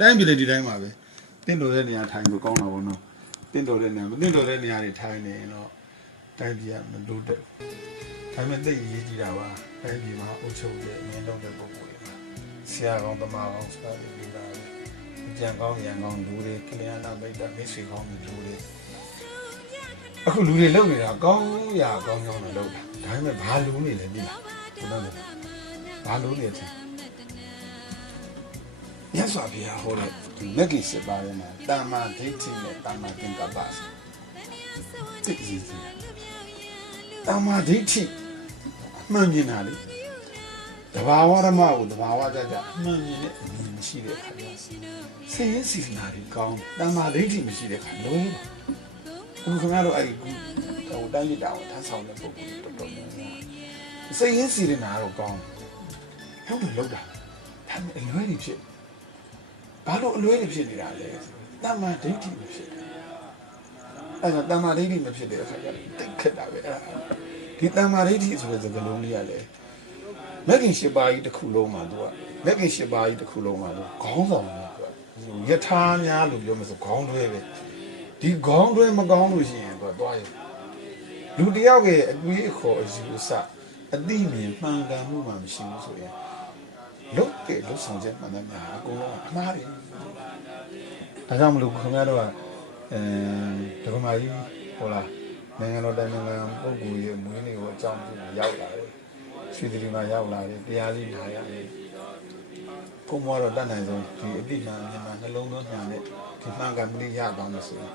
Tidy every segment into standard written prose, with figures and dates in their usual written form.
တိုင်းပြည်လေဒီတိုင်းမှာပဲတင့်တော်တဲ့နေရာထိုင်လို့ကောင်းတာပေါ့နော်တင့်တော်တဲ့နေရာမတင့်တော်တဲ့နေရာတွေထိုင်နေရင်တော့တိုင်းပြည်ကမလို့တဲ့ဒါပေမဲ့သိရေးကြည့်တာပါတိုင်းပြည်မှာအုပ်ချုပ်တဲ့အမြင့်ဆုံးတဲ့ပုဂ္ဂိုလ်တွေပါဆရာကောင်းသမားကောင်းစတာတွေပြီးတာပဲကြံကောင်းရံကောင်းလူတွေကလျာဏမိတ်တာမိတ်ဆွေကောင်းလူတွေအခုလူတွေလုံနေတာကောင်းရကောင်းကောင်းလို့လုံတာဒါပေမဲ့ဘာလူနေလဲပြီလားကျွန်တော်ဘာလူနေတယ်မြတ်စွာဘုရားဟောတဲ့ဒီမဂ္ဂင်7ပါးရဲ့မှာတာမာဒိဋ္ဌိနဲ့တာမာသင်္ကပ္ပသိကြီးတာမာဒိဋ္ဌိမှန်မြင်တာလေတဘာဝဓမ္မကိုတဘာဝကြကြမှန်မြင်တဲ့အမြင်မရှိတဲ့အခါကျစိတ်ရင်းစီနာတွေကောင်းတာမာဒိဋ္ဌိမရှိတဲ့အခါလုံးဘူးခင်ဗျားတို့အဲ့ဒီဟိုတိုင်းရတာကိုထမ်းဆောင်တဲ့ပုံကိုတော်တော်များများစိတ်ရင်းစီနာတော့ကောင်းဟုတ်တယ်လောက်တာဒါပေမဲ့အလွဲတွေဖြစ်ဘာလို့အလွဲတွေဖြစ်နေတာလဲတမ္မာဒိဋ္ဌိမဖြစ်ဘူးအဲ့ဒါတမ္မာဒိဋ္ဌိမဖြစ်တဲ့အခါကျတော့တိတ်ခက်တာပဲအဲ့ဒါဒီတမ္မာဒိဋ္ဌိဆိုတဲ့စကားလုံးလေးကလည်းမဂ္ဂင်၈ပါးကြီးတစ်ခုလုံးမှာသူကမဂ္ဂင်၈ပါးကြီးတစ်ခုလုံးမှာသူခေါင်းဆောင်မှာသူကယထာများလို့ပြောမှဆိုခေါင်းတွဲပဲဒီခေါင်းတွဲမကောင်းလို့ရှိရင်သူကသွားရလူတယောက်ရဲ့အတွေးအခေါ်အယူအဆအသိဉာဏ်မှန်ကန်မှုမှမရှိဘူးဆိုရင်လုတ်တဲ့လုတ်ဆောင်ချက်မှန်တယ်များအကုန်လုံးအမှားတွေဒါကြောင့်မလို့ခင်ဗျားတို့ကဒကမာကြီးဟောလားနိုင်ငံတော်တိုင်းနိုင်ငံပုဂ္ဂိုလ်ရဲ့မွေးနေ့ကိုအကြောင်းပြုရောက်လာတယ်ရွှေတရီမှာရောက်လာတယ်တရားလေးနာရတယ်ဘုံမောတော့တတ်နိုင်ဆုံးဒီအတိအမှန်မြန်မာနှလုံးသွင်းညာနဲ့ဒီမှန်ကန်မှုရသွားလို့ဆိုရင်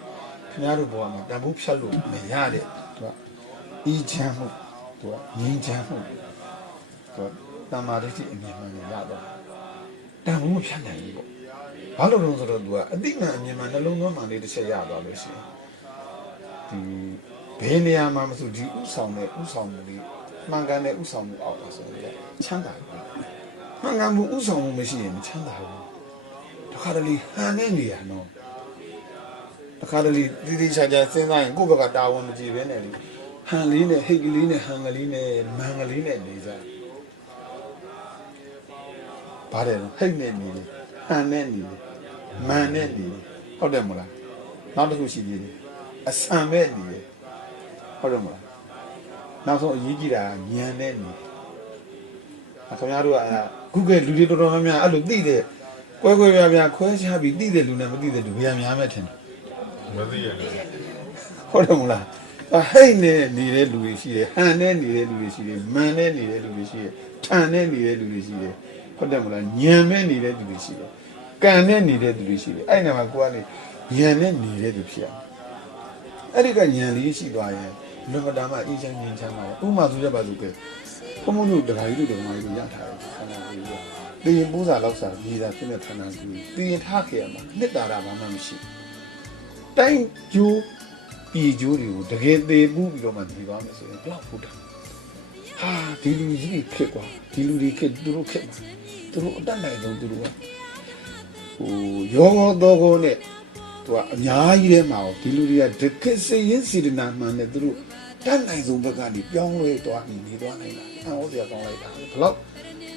ခင်ဗျားတို့ဘဝမှာတန်ဖိုးဖြတ်လို့မရတဲ့သူကဤချမ်းမှုသူကငြိမ်းချမ်းမှုသူတမ္မာဒိဋ္ဌိအမြင်မှန်ရတော့တန်ဖိုးမဖြတ်နိုင်ဘူးပေါ့ဘာလို့လဲဆိုတော့သူကအတိအမှန်အမြင်မှန်နှလုံးသွင်းမှန်လေးတစ်ချက်ရသွားလို့ရှိရင်ဒီဘယ်နေရာမှာမဆိုဒီဥဆောင်တဲ့ဥဆောင်မှုလေးမှန်ကန်တဲ့ဥဆောင်မှုအောက်ပါဆိုရင်ချမ်းသာတယ်မှန်ကန်မှုဥဆောင်မှုမရှိရင်မချမ်းသာဘူးတခါတလေဟန်နေနေရနော်တခါတလေဒီဒီချာချာစဉ်းစားရင်ကိုယ့်ဘက်ကတာဝန်မကြည့်ဘဲနဲ့လေဟန်လေးနဲ့ဟိတ်ကလေးနဲ့ဟန်ကလေးနဲ့မန်ကလေးနဲ့နေကြပါတယ်ဟိတ်နဲ့နေလေဟန်နဲ့နေလေမန်နဲ့နေလေဟုတ်တယ်မလားနောက်တစ်ခုရှိသေးတယ်အဆံမဲ့နေလေဟုတ်တယ်မလားနောက်ဆုံးအရေးကြီးတာဉာဏ်နဲ့နေခင်ဗျားတို့ကခုကလူတွေတော်တော်များများအဲ့လိုသိတဲ့ကွဲကွဲပြားပြားခွဲခြားပြီးသိတဲ့လူနဲ့မသိတဲ့လူဘယ်များမဲ့ထင်တယ်မသိရဘူးဟုတ်တယ်မလားဟိတ်နဲ့နေတဲ့လူတွေရှိတယ်ဟန်နဲ့နေတဲ့လူတွေရှိတယ်မန်နဲ့နေတဲ့လူတွေရှိတယ်ထန်နဲ့နေတဲ့လူတွေရှိတယ်ဟုတ်တယ်မလားညံမဲ့နေတဲ့လူတွေရှိတယ်ကံနဲ့နေတဲ့လူတွေရှိတယ်အဲ့ဒီမှာကိုကလေညံနဲ့နေတဲ့လူဖြစ်ရအဲ့ဒီကညံလေးရှိသွားရင်လွန်ကတာမှအေးချမ်းငြိမ်းချမ်းပါဥမာဆိုရပါလို့ကဲဘုံဘုံတို့တခါကြီးတို့တခါကြီးတို့ရထားတယ်ခန္ဓာကိုယ်ကြီးတည်ရင်ပိုးစာလောက်စာမြေသာဖြစ်တဲ့ခန္ဓာကိုယ်တည်ရင်ထားခဲ့ရမှာနှစ်တာတာဘာမှမရှိတိုင်းကျိုးပြည်ကျိုးတွေကိုတကယ်သေးမှုပြီးတော့မှဒီသွားမယ်ဆိုရင်ဘလောက်ဖို့တာဟာဒီလူကြီးတွေခက်ကွာဒီလူတွေခက်သူတို့ခက်သူတို့အတတ်နိုင်ဆုံးသူတို့ကဟိုရောတော့ကောနဲ့သူကအများကြီးထဲမှာဒီလူတွေကတကယ်စိတ်ရင်းစေတနာမှန်နဲ့သူတို့တတ်နိုင်ဆုံးဘက်ကနေပြောင်းလဲသွားပြီးနေသွားနိုင်တာအဟောစရာကောင်းလိုက်တာဘလောက်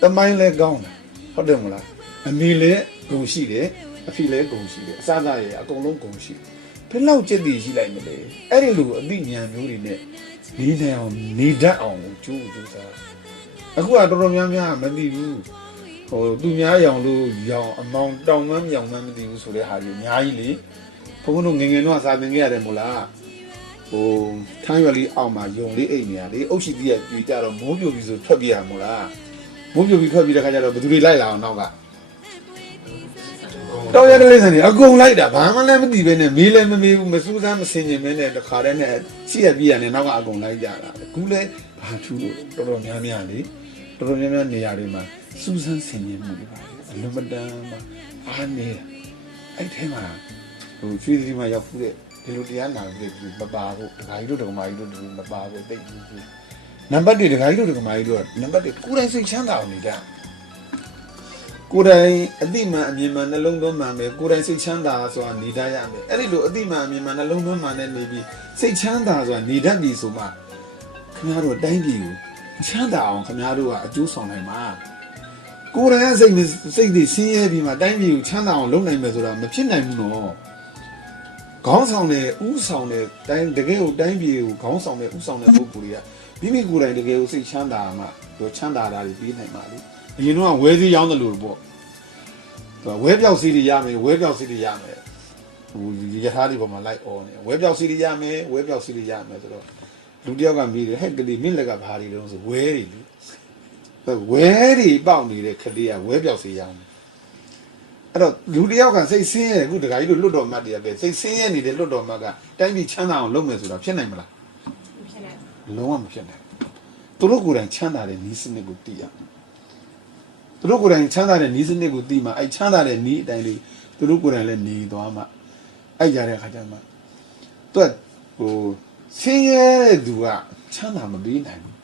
တမိုင်းလဲကောင်းတာဟုတ်တယ်မလားအမေလည်းဂုဏ်ရှိတယ်အဖေလည်းဂုဏ်ရှိတယ်အစအစရဲ့အကုန်လုံးဂုဏ်ရှိဘယ်လောက်ကြက်တည်ရှိလိုက်မလဲအဲ့ဒီလိုအသိဉာဏ်မျိုးတွေနဲ့နေနိုင်အောင်နေတတ်အောင်ကြိုးစားအခုကတော်တော်များများမသိဘူးဟိုသူများရောင်လို့ရောင်အမောင်တောင်မှမြောင်မှမသိဘူးဆိုတဲ့ဟာကြီးအများကြီးလေဘုန်းဘုန်းတို့ငငယ်တော့စာသင်ခဲ့ရတယ်မို့လားဟိုထမ်းရွက်လေးအောက်မှာယုံလေးအိတ်နေရလေအုတ်ရှိသေးရဲ့ပြူကြတော့မိုးပြိုပြီးဆိုထွက်ပြရမို့လားမိုးပြိုပြီးထွက်ပြီးတဲ့ခါကျတော့ဘယ်သူတွေလိုက်လာအောင်နောက်ကတော်ရတဲ့လိမ့်စံနေအကုန်လိုက်တာဘာမှလည်းမသိပဲနဲ့မေးလည်းမမေးဘူးမစူးစမ်းမစင်ကျင်ပဲနဲ့တခါတည်းနဲ့ရှိရပြရနဲ့နောက်ကအကုန်လိုက်ကြတာအခုလဲဘာထူးလို့တော်တော်များများလေတော်တော်များများနေရာတွေမှာစူးစမ်းစင်ကျင်မှုတွေပါအလုံးမတန်မှာအားနေအဲ့ထဲမှာဟိုရွှေစီမှာရောက်ဖူးတဲ့ဒီလိုတရားနာပြီးမပါဘူးဒကာကြီးတို့ဒကာမကြီးတို့ဒီမပါဘူးတိတ်ဘူးနံပါတ်1ဒကာကြီးတို့ဒကာမကြီးတို့ကနံပါတ်1ကိုယ်တိုင်စိတ်ချမ်းသာအောင်နေတာကိုယ်တိုင်အတိမှန်အမြင်မှန်နှလုံးသွင်းမှန်ပဲကိုယ်တိုင်စိတ်ချမ်းသာဆိုတာနေတတ်ရမယ်အဲ့ဒီလိုအတိမှန်အမြင်မှန်နှလုံးသွင်းမှန်နဲ့နေပြီးစိတ်ချမ်းသာဆိုတာနေတတ်ပြီဆိုမှခင်ဗျားတို့တိုင်းပြည်ကိုချမ်းသာအောင်ခင်ဗျားတို့ကအကျိုးဆောင်နိုင်မှာ ကိုယ်တိုင်စိတ်တွေဆင်းရဲပြီးမှတိုင်းပြည်ကိုချမ်းသာအောင်လုပ်နိုင်မယ်ဆိုတာမဖြစ်နိုင်ဘူးနော်ခေါင်းဆောင်တဲ့ဥဆောင်တဲ့တိုင်းတကယ်ကိုတိုင်းပြည်ကိုခေါင်းဆောင်တဲ့ဥဆောင်တဲ့ပုဂ္ဂိုလ်တွေကမိမိကိုယ်တိုင်တကယ်ကိုစိတ်ချမ်းသာမှတော့ချမ်းသာတာတွေပြီးနိုင်ပါလိမ့်အရင်တော့ဝဲစည်းရောင်းတယ်လို့ပေါ့ဝဲပြောက်စီးတွေရမယ်ဝဲပြောက်စီးတွေရမယ်ဟိုရထားတွေပေါ်မှာလိုက်အော်နေဝဲပြောက်စီးတွေရမယ်ဝဲပြောက်စီးတွေရမယ်ဆိုတော့လူတယောက်ကမိတယ်ဟဲ့ကလေးမင်းလက်ကဘာတွေလုံးဆိုဝဲတွေလေဝဲတွေပေါက်နေတဲ့ကလေးကဝဲပြောက်စီးရမယ်အဲ့တော့လူတယောက်ကစိတ်ဆင်းရဲအခုတခါကြီးတို့လွတ်တော်မှတ်တွေကပဲစိတ်ဆင်းရဲနေတဲ့လွတ်တော်မှတ်ကတိုင်းပြည်ချမ်းသာအောင်လုပ်မယ်ဆိုတာဖြစ်နိုင်မလားမဖြစ်နိုင်ဘူးလုံးဝမဖြစ်နိုင်သူတို့ကိုယ်တိုင်ချမ်းသာတဲ့ဤစနစ်ကိုတည်ရသူတို့ကိုယ်တိုင်ချမ်းသာတဲ့ဤစနစ်ကိုတည်မှအဲ့ချမ်းသာတဲ့ဤအတိုင်းလေးသူတို့ကိုယ်တိုင်လည်းနေသွားမှအဲ့ကြတဲ့အခါကျမှသူကဟိုဆင်းရဲတဲ့သူကချမ်းသာမပေးနိုင်ဘူး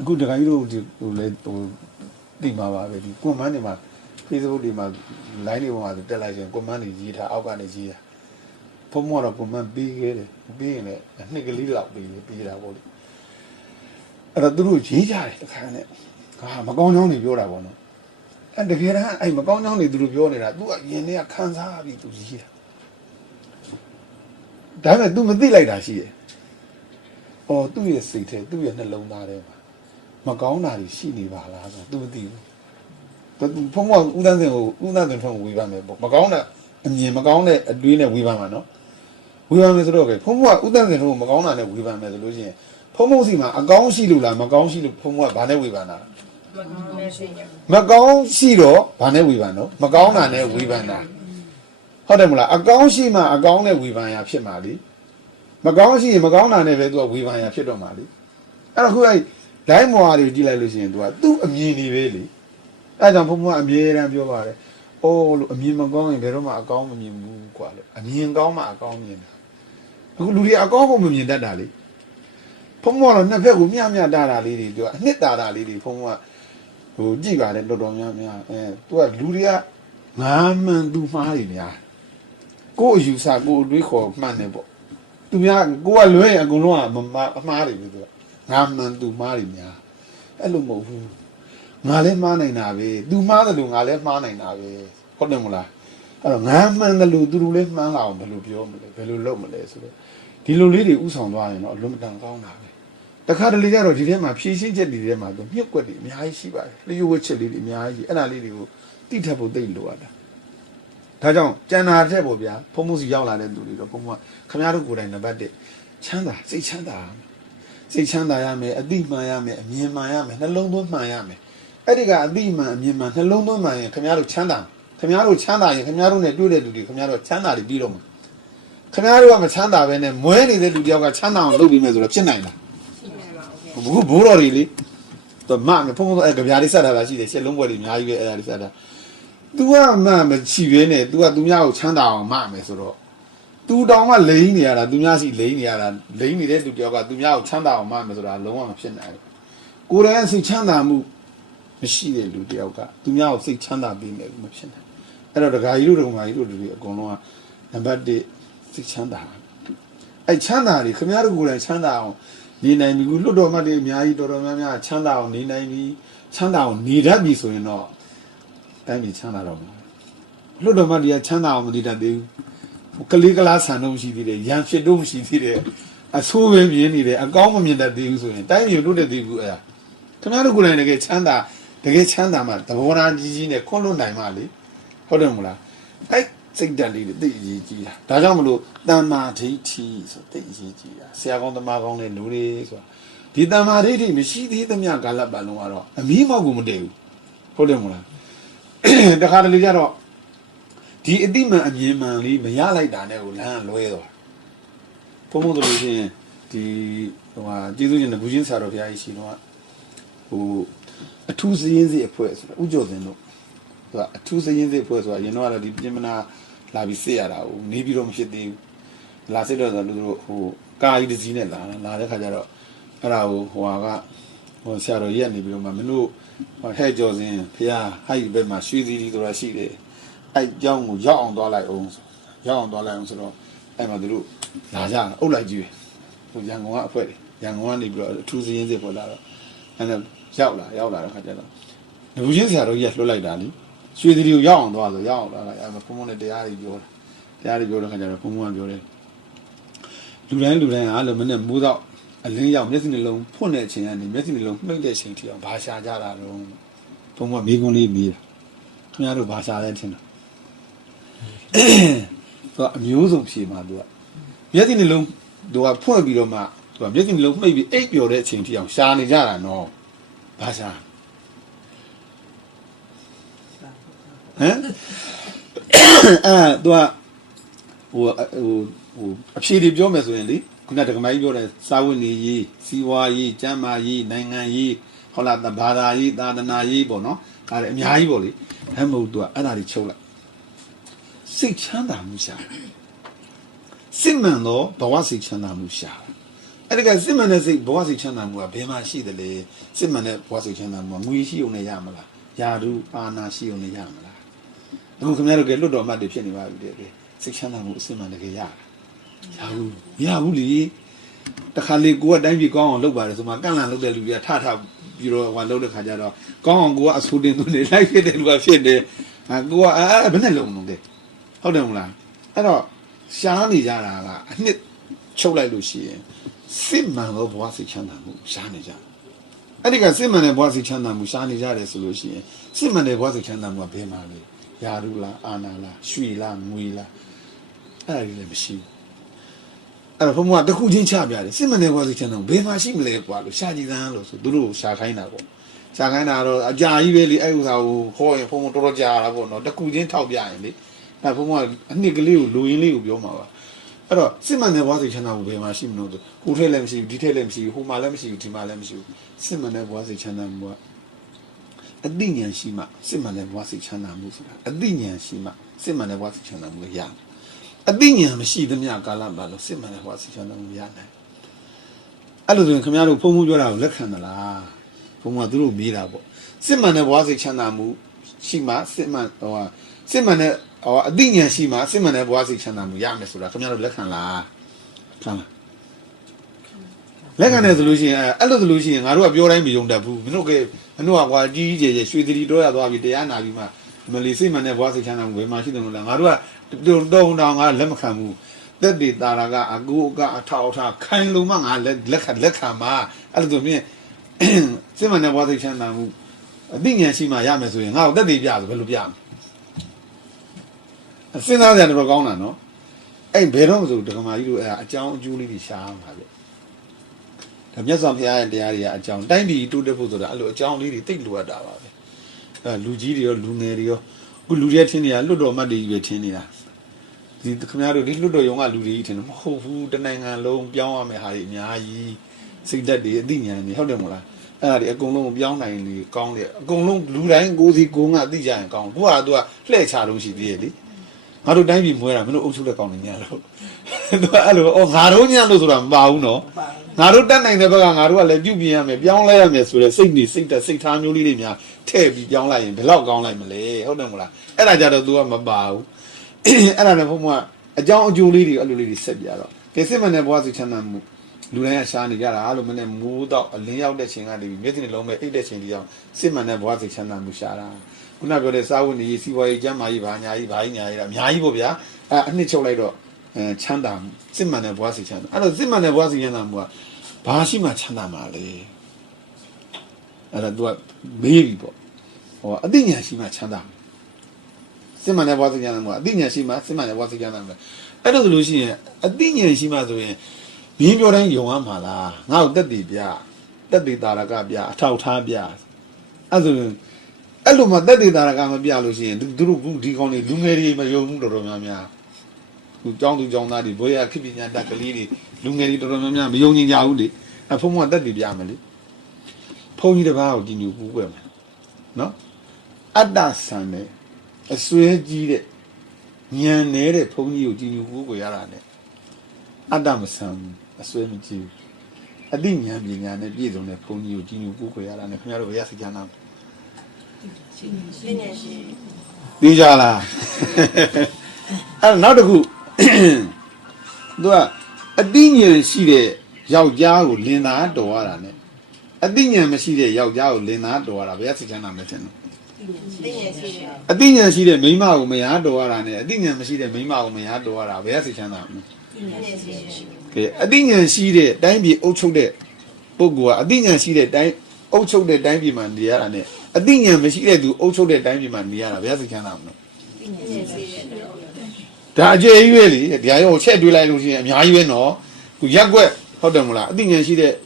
အခုတခါကြီးတို့ဟိုလဲဟိုတည်မှာပါပဲဒီကွန်မန်းတွေမှာ Facebook တွေမှာ line တွေပေါ်မှာတက်လိုက်ရင်ကွန်မန်းတွေရေးထားအောက်ကနေရေးတာဖုံးမောတော့ကွန်မန်းပြီးခဲ့တယ်ပြီးရင်လည်းနှစ်ကလေးလောက်ပြီးတာပေါ့လေအဲ့တော့သူတို့ရေးကြတယ်တခါနဲ့ဟာမကောင်းချောင်းတွေပြောတာပေါ့နော်အဲ့တကယ်တမ်းအဲ့မကောင်းချောင်းတွေသူတို့ပြောနေတာ तू ကရင်ထဲကခံစားပြီး तू ရေးတာဒါပေမဲ့ तू မသိလိုက်တာရှိတယ်အော်သူ့ရဲ့စိတ်ထဲသူ့ရဲ့နှလုံးသားထဲမှာမကောင်းတာတွေရှိနေပါလားဆို तू မသိဘူးဖုံးမဦးတန်းစင်ကိုဦးတန်းစင်ထုံးဝေးပါမယ်ပေါ့မကောင်းတဲ့အမြင်မကောင်းတဲ့အတွေးနဲ့ဝေးပါမှာနော်ဝေးပါမယ်ဆိုတော့ပဲဖုံးမဦးတန်းစင်ထုံးကိုမကောင်းတာနဲ့ဝေးပါမယ်ဆိုလို့ရှိရင်ဖုံးမစီမှာအကောင်းရှိလို့လားမကောင်းရှိလို့ဖုံးမကဘာနဲ့ဝေးပါနာမကောင်းရှိတော့ဘာနဲ့ဝေးပါနော်မကောင်းတာနဲ့ဝေးပါနာဟုတ်တယ်မလားအကောင်းရှိမှအကောင်းနဲ့ဝေးပါရဖြစ်မှာလေမကောင်းရှိရင်မကောင်းတာနဲ့ပဲသူကဝေးပါရဖြစ်တော့မှာလေအဲ့တော့ခုအဲ့ဒိုင်းမွာတွေကြည့်လိုက်လို့ရှိရင်သူကသူ့အမြင်တွေပဲလေအဲ့ကြောင့်ဘုံဘုံကအမြဲတမ်းပြောပါတယ်။အိုးလို့အမြင်မကောင်းရင်ဘယ်တော့မှအကောင်းမမြင်ဘူးကွာလို့အမြင်ကောင်းမှအကောင်းမြင်တာ။အခုလူတွေအကောင်းကိုမမြင်တတ်တာလေ။ဘုံဘုံကတော့နှစ်ဖက်ကိုမျှတာတာလေးတွေပြောအနှစ်တာတာလေးတွေဘုံဘုံကဟိုကြည့်ပါတယ်တော်တော်များများသူကလူတွေကငါမှန်သူမှားတွေများကိုယ့်အယူဆကိုယ်အတွေးခေါ်မှန်တယ်ပေါ့။သူများကိုကလွဲရင်အကုန်လုံးကအမှားတွေပဲသူကငါမှန်သူမှားတွေများအဲ့လိုမဟုတ်ဘူးငါလည်းမှားနိုင်တာပဲသူမှားတယ်လို့ငါလည်းမှားနိုင်တာပဲဟုတ်တယ်မလားအဲ့တော့ငါမှန်တယ်လို့သူတို့လည်းမှန်းလာအောင်ဘယ်လိုပြောမလဲဘယ်လိုလုပ်မလဲဆိုတော့ဒီလိုလေးတွေဥဆောင်သွားရင်တော့အလွန်မတန်ကောင်းတာပဲတခါတလေကျတော့ဒီထဲမှာဖြည့်ရှင်းချက်တွေထဲမှာသူမြုပ်ကွက်တွေအများကြီးရှိပါတယ်လျှို့ဝှက်ချက်လေးတွေအများကြီးအဲ့ဒါလေးတွေကိုတိထပ်ဖို့သိလိုရတာဒါကြောင့်ကျန်တာတဲ့ပေါ့ဗျာဖုံးမှုစီရောက်လာတဲ့သူတွေတော့ဖုံးမှုကခင်ဗျားတို့ကိုယ်တိုင်နံပါတ်1ချမ်းသာစိတ်ချမ်းသာစိတ်ချမ်းသာရမယ်အတိမှန်ရမယ်အမြင်မှန်ရမယ်နှလုံးသွင်းမှန်ရမယ်အဲ့ဒီကအတိမှန်အမြင်မှန်နှလုံးသွင်းမှန်ရင်ခင်ဗျားတို့ချမ်းသာခင်ဗျားတို့ချမ်းသာရင်ခင်ဗျားတို့နဲ့တွေ့တဲ့လူတွေခင်ဗျားတို့ချမ်းသာတွေပြီးတော့မှာခင်ဗျားတို့ကမချမ်းသာပဲနဲ့မွဲနေတဲ့လူတယောက်ကချမ်းသာအောင်လုပ်ပြီးမယ်ဆိုတော့ဖြစ်နိုင်လားဘူးဘိုးတော်တွေလေတော့မဖုံဖုံအဲ့ကြပြားလေးဆက်ထားတာရှိတယ်ရှစ်လုံးပွဲတွေအများကြီးပဲအဲ့ဒါလေးဆက်တာ तू ကမှမရှိဘဲနဲ့ तू ကသူများကိုချမ်းသာအောင်မမယ်ဆိုတော့ तू တောင်မှလိမ့်နေရတာသူများစီလိမ့်နေရတာလိမ့်နေတဲ့လူတယောက်ကသူများကိုချမ်းသာအောင်မမယ်ဆိုတာလုံးဝမဖြစ်နိုင်ဘူးကိုယ်တိုင်စိတ်ချမ်းသာမှုမရှိတဲ့လူတယောက်ကသူများကိုစိတ်ချမ်းသာပေးမယ်မဖြစ်နိုင်အဲ့တော့ဒကာကြီးတို့ဒကာမကြီးတို့လူတွေအကုန်လုံးကနံပါတ်1စိတ်ချမ်းသာအဲ့ချမ်းသာတွေခင်ဗျားတို့ကိုယ်တိုင်ချမ်းသာအောင်နေနိုင်ပြီလွတ်တော်မှတ်တွေအများကြီးတော်တော်များများချမ်းသာအောင်နေနိုင်ပြီချမ်းသာအောင်နေတတ်ပြီဆိုရင်တော့တိုင်းပြည်ချမ်းသာတော့မှာလွတ်တော်မှတ်တွေကချမ်းသာအောင်မနေတတ်သေးဘူးကလေးကလားဆန်တော့မရှိသေးတယ်ရန်ဖြစ်တော့မရှိသေးတယ်အဆိုးပဲမြင်နေတယ်အကောင်းမမြင်တတ်သေးဘူးဆိုရင်တိုင်းပြည်လွတ်တတ်သေးဘူးအဲ့ဒါခင်ဗျားတို့ကိုယ်တိုင်တကယ်ချမ်းသာမှသဘောထားကြီးနဲ့ခွန့်လွတ်နိုင်မှလေဟုတ်တယ်မလားအဲ့စိတ်ဓာတ်လေးတွေသိအရေးကြီးတာဒါကြောင့်မလို့တမ္မာဒိဋ္ဌိဆိုသိအရေးကြီးတာဆရာကောင်းသမားကောင်းတဲ့လူတွေဆိုတာဒီတမ္မာဒိဋ္ဌိမရှိသေးသမျှကာလပတ်လုံးကတော့အမီးမောက်ကိုမတည်ဘူးဟုတ်တယ်မလားတခါတလေကျတော့ဒီအတိမှန်အမြင်မှန်လေးမရလိုက်တာနဲ့ကိုလမ်းလွဲသွားဘုံဘုံတို့လို့ရှိရင်ဒီဟိုဟာကျေးဇူးရှင်ဘူချင်းဆရာတော်ဘုရားကြီးရှိတော့ဟိုအထူးစည်းရင်းစီအဖွဲ့ဆိုတာဥကျော်စင်တို့သူကအထူးစည်းရင်းစီအဖွဲ့ဆိုတာရင်တော့ဒီပြင်မနာလာပြီးစစ်ရတာဟိုနေပြီးတော့မဖြစ်သေးဘူးလာစစ်တော့ဆိုတို့ဟိုကာကြီးတစ်စီးနဲ့လာတဲ့ခါကျတော့အဲ့ဒါကိုဟိုဟာကဟိုဆရာတော်ရက်နေပြီးတော့မှမင်းတို့ဟဲ့ကျော်စင်ဘုရားဟိုက်ဘက်မှာရွှေစည်းဆိုတာရှိတယ်အဲ့เจ้าကိုရောက်အောင်သွားလိုက်အောင်ဆိုတော့အဲ့မှာတို့လာကြအုပ်လိုက်ကြည့်ပဲဟိုရန်ကုန်ကအဖွဲ့တွေရန်ကုန်ကနေပြီးတော့အထူးစည်းရင်းစီပေါ်လာတော့အဲ့ဒါရောက်လာတဲ့ခါကျတော့ လူချင်းဆရာတော်ကြီးကလွှတ်လိုက်တာလေရွှေသီကိုရောက်အောင်သွားဆိုရောက်အောင်သွားလိုက်အဲ့ဘုံဘုံနဲ့တရားတွေပြောတာတရားတွေပြောတဲ့ခါကျတော့ဘုံဘုံကပြောတယ်လူတိုင်းအားလုံးမနဲ့မိုးတော့အလင်းရောက်မျက်စိနှလုံးဖွင့်တဲ့အချိန်ကနေမျက်စိနှလုံးမှိတ်တဲ့အချိန်ထိအောင်ဘာရှာကြတာတော့ဘုံဘုံမိကုန်းလေးပြီးတာခင်ဗျားတို့ဘာရှာလဲထင်တာသူကအမျိုးစုံဖြေမှာသူကမျက်စိနှလုံးသူကဖွင့်ပြီးတော့မှသူကမျက်စိနှလုံးမှိတ်ပြီးအိပ်ပျော်တဲ့အချိန်ထိအောင်ရှာနေကြတာနော်ဘာရှာဟမ်သူကဟိုအဖြေတွေပြောမယ်ဆိုရင်လေခုနတက္ကမကြီးပြောတယ်စာဝတ်နေရေးစီဝါရေးကျမ်းမာရေးနိုင်ငံရေးဟောလာဘာသာရေးသာသနာရေးပေါ့နော်ဒါလည်းအများကြီးပေါ့လေဟဲ့မဟုတ်သူကအဲ့ဒါတွေချုပ်လိုက်စိတ်ချမ်းသာမှုရှာစစ်မှန်သောဘဝစိတ်ချမ်းသာမှုရှာအဲ့ဒါကစစ်မှန်တဲ့စိတ်ဘဝစိတ်ချမ်းသာမှုကဘယ်မှာရှိသလဲစစ်မှန်တဲ့ဘဝစိတ်ချမ်းသာမှုကငွေရှိုံနဲ့ရမလားယာရုအာနာရှိုံနဲ့ရမလားအခုခင်ဗျားတို့ကလွတ်တော်မှတ်တွေဖြစ်နေပါပြီတဲ့စိတ်ချမ်းသာမှုအစစ်မှန်တကယ်ရတာရဘူးလေတခါလေကိုကတိုင်းပြည်ကောင်းအောင်လုပ်ပါတယ်ဆိုမှကန့်လန့်လုပ်တဲ့လူတွေကထပြီးတော့ဟိုလုပ်တဲ့ခါကျတော့ကောင်းအောင်ကိုကအဆူတင်သူတွေလိုက်ဖြစ်တဲ့လူကဖြစ်တယ်ကိုကဘယ်နဲ့လုံလုံးတဲ့ဟုတ်တယ်မလားအဲ့တော့ရှားနေကြတာကအနှစ်ချုပ်လိုက်လို့ရှိရင်စစ်မှန်သောဘဝစိတ်ချမ်းသာမှုရှားနေကြအဲ့ဒီကစစ်မှန်တဲ့ဘဝစိတ်ချမ်းသာမှုရှားနေကြတယ်ဆိုလို့ရှိရင်စစ်မှန်တဲ့ဘဝစိတ်ချမ်းသာမှုကဘယ်မှာလဲယာရုလားအာနာလားရွှေလားငွေလားအဲ့ဒါကြီးလည်းမရှိဘူးအဲ့တော့ဘုံကတခုချင်းချပြတယ်စစ်မှန်တဲ့ဘဝစိတ်ချမ်းသာမှုဘယ်မှာရှိမလဲကွာလို့ရှာကြည့်သန်းလို့ဆိုသူတို့ရှာခိုင်းတာပေါ့ရှာခိုင်းတာတော့အကြာကြီးပဲလေအဲ့ဥစ္စာကိုခေါ်ရင်ဘုံတော်တော်ကြာတာပေါ့နော်တခုချင်းထောက်ပြရင်လေအဲ့ဘုံကအနှစ်ကလေးကိုလူရင်းလေးကိုပြောမှာပါအဲ့တော့စစ်မှန်တဲ့ဘဝစိတ်ချမ်းသာမှုဘယ်မှာရှိမလို့ဆိုဟိုထဲလည်းမရှိဘူးဒီထဲလည်းမရှိဘူးဟိုမှာလည်းမရှိဘူးဒီမှာလည်းမရှိဘူးစစ်မှန်တဲ့ဘဝစိတ်ချမ်းသာမှုကအသိဉာဏ်ရှိမှစစ်မှန်တဲ့ဘဝစိတ်ချမ်းသာမှုဆိုတာအသိဉာဏ်ရှိမှစစ်မှန်တဲ့ဘဝစိတ်ချမ်းသာမှုရအသိဉာဏ်မရှိသမျှကာလပါလို့စစ်မှန်တဲ့ဘဝစိတ်ချမ်းသာမှုရနိုင်အဲ့လိုဆိုရင်ခင်ဗျားတို့ဖုံဖုံပြောတာကိုလက်ခံသလားဘုံကသူတို့မေးတာပေါ့စစ်မှန်တဲ့ဘဝစိတ်ချမ်းသာမှုရှိမှစစ်မှန်စစ်မှန်တဲ့အသိဉာဏ်ရှိမှစစ်မှန်တဲ့ဘဝစိတ်ချမ်းသာမှုရမယ်ဆိုတာခင်ဗျားတို့လက်ခံလားခံလားလက်ခံတယ်ဆိုလို့ရှိရင်အဲ့လိုဆိုလို့ရှိရင်ငါတို့ကပြောတိုင်းမယုံတတ်ဘူးမင်းတို့ကကွာကြီးကြီးကျယ်ကျယ်ရွှေသီတော်ရသွားပြီတရားနာပြီးမှမလီစိတ်မှန်တဲ့ဘဝစိတ်ချမ်းသာမှုဘယ်မှာရှိတယ်လို့လဲငါတို့ကတုံတောင်ငါလက်မခံဘူးသက်တည်တာရာကအကူကအထောက်ထားခိုင်လုံးမှငါလက်ခံမှာအဲ့လိုဆိုမြင်စိတ်မှန်တဲ့ဘဝစိတ်ချမ်းသာမှုအသိဉာဏ်ရှိမှရမယ်ဆိုရင်ငါ့ကိုသက်တည်ပြဆိုဘယ်လိုပြမလဲစဉ်းစားကြတယ်တော့ကောင်းတာနော်အဲ့ဘယ်တော့မှဆိုဒကမာကြီးတို့အဲ့အကြောင်းအကျိုးလေးတွေရှားမှာဗျဒါမြတ်စွာဘုရားရဲ့တရားတွေကအကြောင်းတိုင်းပြည်တိုးတက်ဖို့ဆိုတာအဲ့လိုအကြောင်းလေးတွေတိတ်လိုအပ်တာပါပဲအဲ့လူကြီးတွေရောလူငယ်တွေရောအခုလူတွေထင်းနေတာလွတ်တော်မှတ်တွေကြီးပဲထင်းနေတာဒီခင်ဗျားတို့ဒီလွတ်တော်ရုံကလူတွေကြီးထင်တယ်မဟုတ်ဘူးတနိုင်ငံလုံးပြောင်းရမယ်ဟာတွေအများကြီးစိတ်ဓာတ်တွေအသိဉာဏ်တွေဟုတ်တယ်မို့လားအဲ့ဒါတွေအကုန်လုံးပြောင်းနိုင်လေကောင်းတယ်အကုန်လုံးလူတိုင်းကိုယ်စီကိုယ်ငါသိကြရင်ကောင်းသူကလှည့်ချတော့ရှိသေးရဲ့လေငါတို့တိုင်းပြည်မွဲတာမင်းတို့အုပ်ချုပ်လက်ကောင်းနေညာလို့သူကအဲ့လိုငါတို့ညာလို့ဆိုတာမပါဘူးနော်ငါတို့တတ်နိုင်တဲ့ဘက်ကငါတို့ကလည်းပြုပြင်ရမယ်ပြောင်းလဲရမယ်ဆိုတဲ့စိတ်ထားမျိုးလေးတွေများထည့်ပြီးပြောင်းလိုက်ရင်ဘယ်လောက်ကောင်းလိုက်မလဲဟုတ်တယ်မို့လားအဲ့ဒါကြတော့ तू ကမပါဘူးအဲ့ဒါနဲ့ဘုံကအကြောင်းအကျိုးလေးတွေအဲ့လိုလေးတွေဆက်ပြတော့ကဲစစ်မှန်တဲ့ဘဝစိတ်ချမ်းသာမှုလူတိုင်းကရှားနေကြတာလို့မနဲ့မိုးတော့အလင်းရောက်တဲ့ချိန်ကနေပြီးမျက်စိနှလုံးပဲအိတ်တဲ့ချိန်ဒီအောင်စစ်မှန်တဲ့ဘဝစိတ်ချမ်းသာမှုရှားတာခုနပြောတဲ့စာဝတ်နေရေးစီးပွားရေးကျန်းမာရေးဘာညာရေးအများကြီးပေါ့ဗျာအနှစ်ချုပ်လိုက်တော့ချမ်းသာမှုစစ်မှန်တဲ့ဘဝစိတ်ချမ်းသာအဲ့တော့စစ်မှန်တဲ့ဘဝစိတ်ချမ်းသာမှုကဘာရှိမှချမ်းသာမှာလဲအဲ့ဒါ तू ကမေးပြီပေါ့ဟောအသိဉာဏ်ရှိမှချမ်းသာမှာစစ်မှန်တဲ့ဘဝစိတ်ချမ်းသာမှုကအသိဉာဏ်ရှိမှစစ်မှန်တဲ့ဘဝစိတ်ချမ်းသာမှာအဲ့တော့ဆိုလို့ရှိရင်အသိဉာဏ်ရှိမှဆိုရင်မင်းပြောတိုင်းယုံရမှာလားငါ့ကိုတက်တည်ပြတက်တည်တာရကပြအထောက်ထားပြအဲ့ဆိုအဲ့လိုမှတက်တည်တာရကမပြလို့ရှိရင်သူတို့ဒီကောင်းတွေလူငယ်တွေမယုံဘူးတော်တော်များများသူကျောင်းသူကျောင်းသားတွေဘွေရခိပညာတက်ကလေးတွေလူငယ်တွေတော်တော်များများမယုံကြည်ကြဘူးလေအဖုံးကတက်တည်ပြမယ်လေဖုံးကြီးတစ်ပါးကိုကြည်ညိုပူးွယ်မယ်နော်အတ္တဆန်တယ်အစွဲကြီးတဲ့ဉာဏ်နေတဲ့ဘုန်းကြီးကိုကြည်ညိုပူးွယ်ရတာနဲ့အတ္တမဆန်အစွဲမကြည့်ဘူးအတိဉာဏ်ပညာနဲ့ပြည့်စုံတဲ့ဘုန်းကြီးကိုကြည်ညိုပူးွယ်ရတာနဲ့ခင်ဗျားတို့ဘယ်ရစိတ်ချမ်းသာရှင်သိကြလားအဲ့နောက်တစ်ခုသူကအတိဉာဏ်ရှိတဲ့ယောက်ျားကိုလင်သားတော်ရတာနဲ့အတိဉာဏ်မရှိတဲ့ယောက်ျားကိုလင်သားတော်ရတာဘယ်ရစိတ်ချမ်းသာမလဲထင်လို့ အသိဉာဏ်ရှိတဲ့မိန်းမကိုမရတော်ရတာနဲ့အသိဉာဏ်မရှိတဲ့မိန်းမကိုမရတော်ရတာဘယ်ကစိတ်ချမ်းသာမလဲကဲအသိဉာဏ်ရှိတဲ့တိုင်းပြည်အုပ်ချုပ်တဲ့ပုဂ္ဂိုလ်ကအသိဉာဏ်ရှိတဲ့တိုင်းအုပ်ချုပ်တဲ့တိုင်းပြည်မှာနေရတာနဲ့အသိဉာဏ်မရှိတဲ့သူအုပ်ချုပ်တဲ့တိုင်းပြည်မှာနေရတာဘယ်ကစိတ်ချမ်းသာမလဲဒါအကျယ်ကြီးပဲလေတရားရောချက်တွေးလိုက်လို့ရှိရင်အများကြီးပဲနော်သူရက်ွက်ဟုတ်တယ်မလားအသိဉာဏ်ရှိတဲ့အ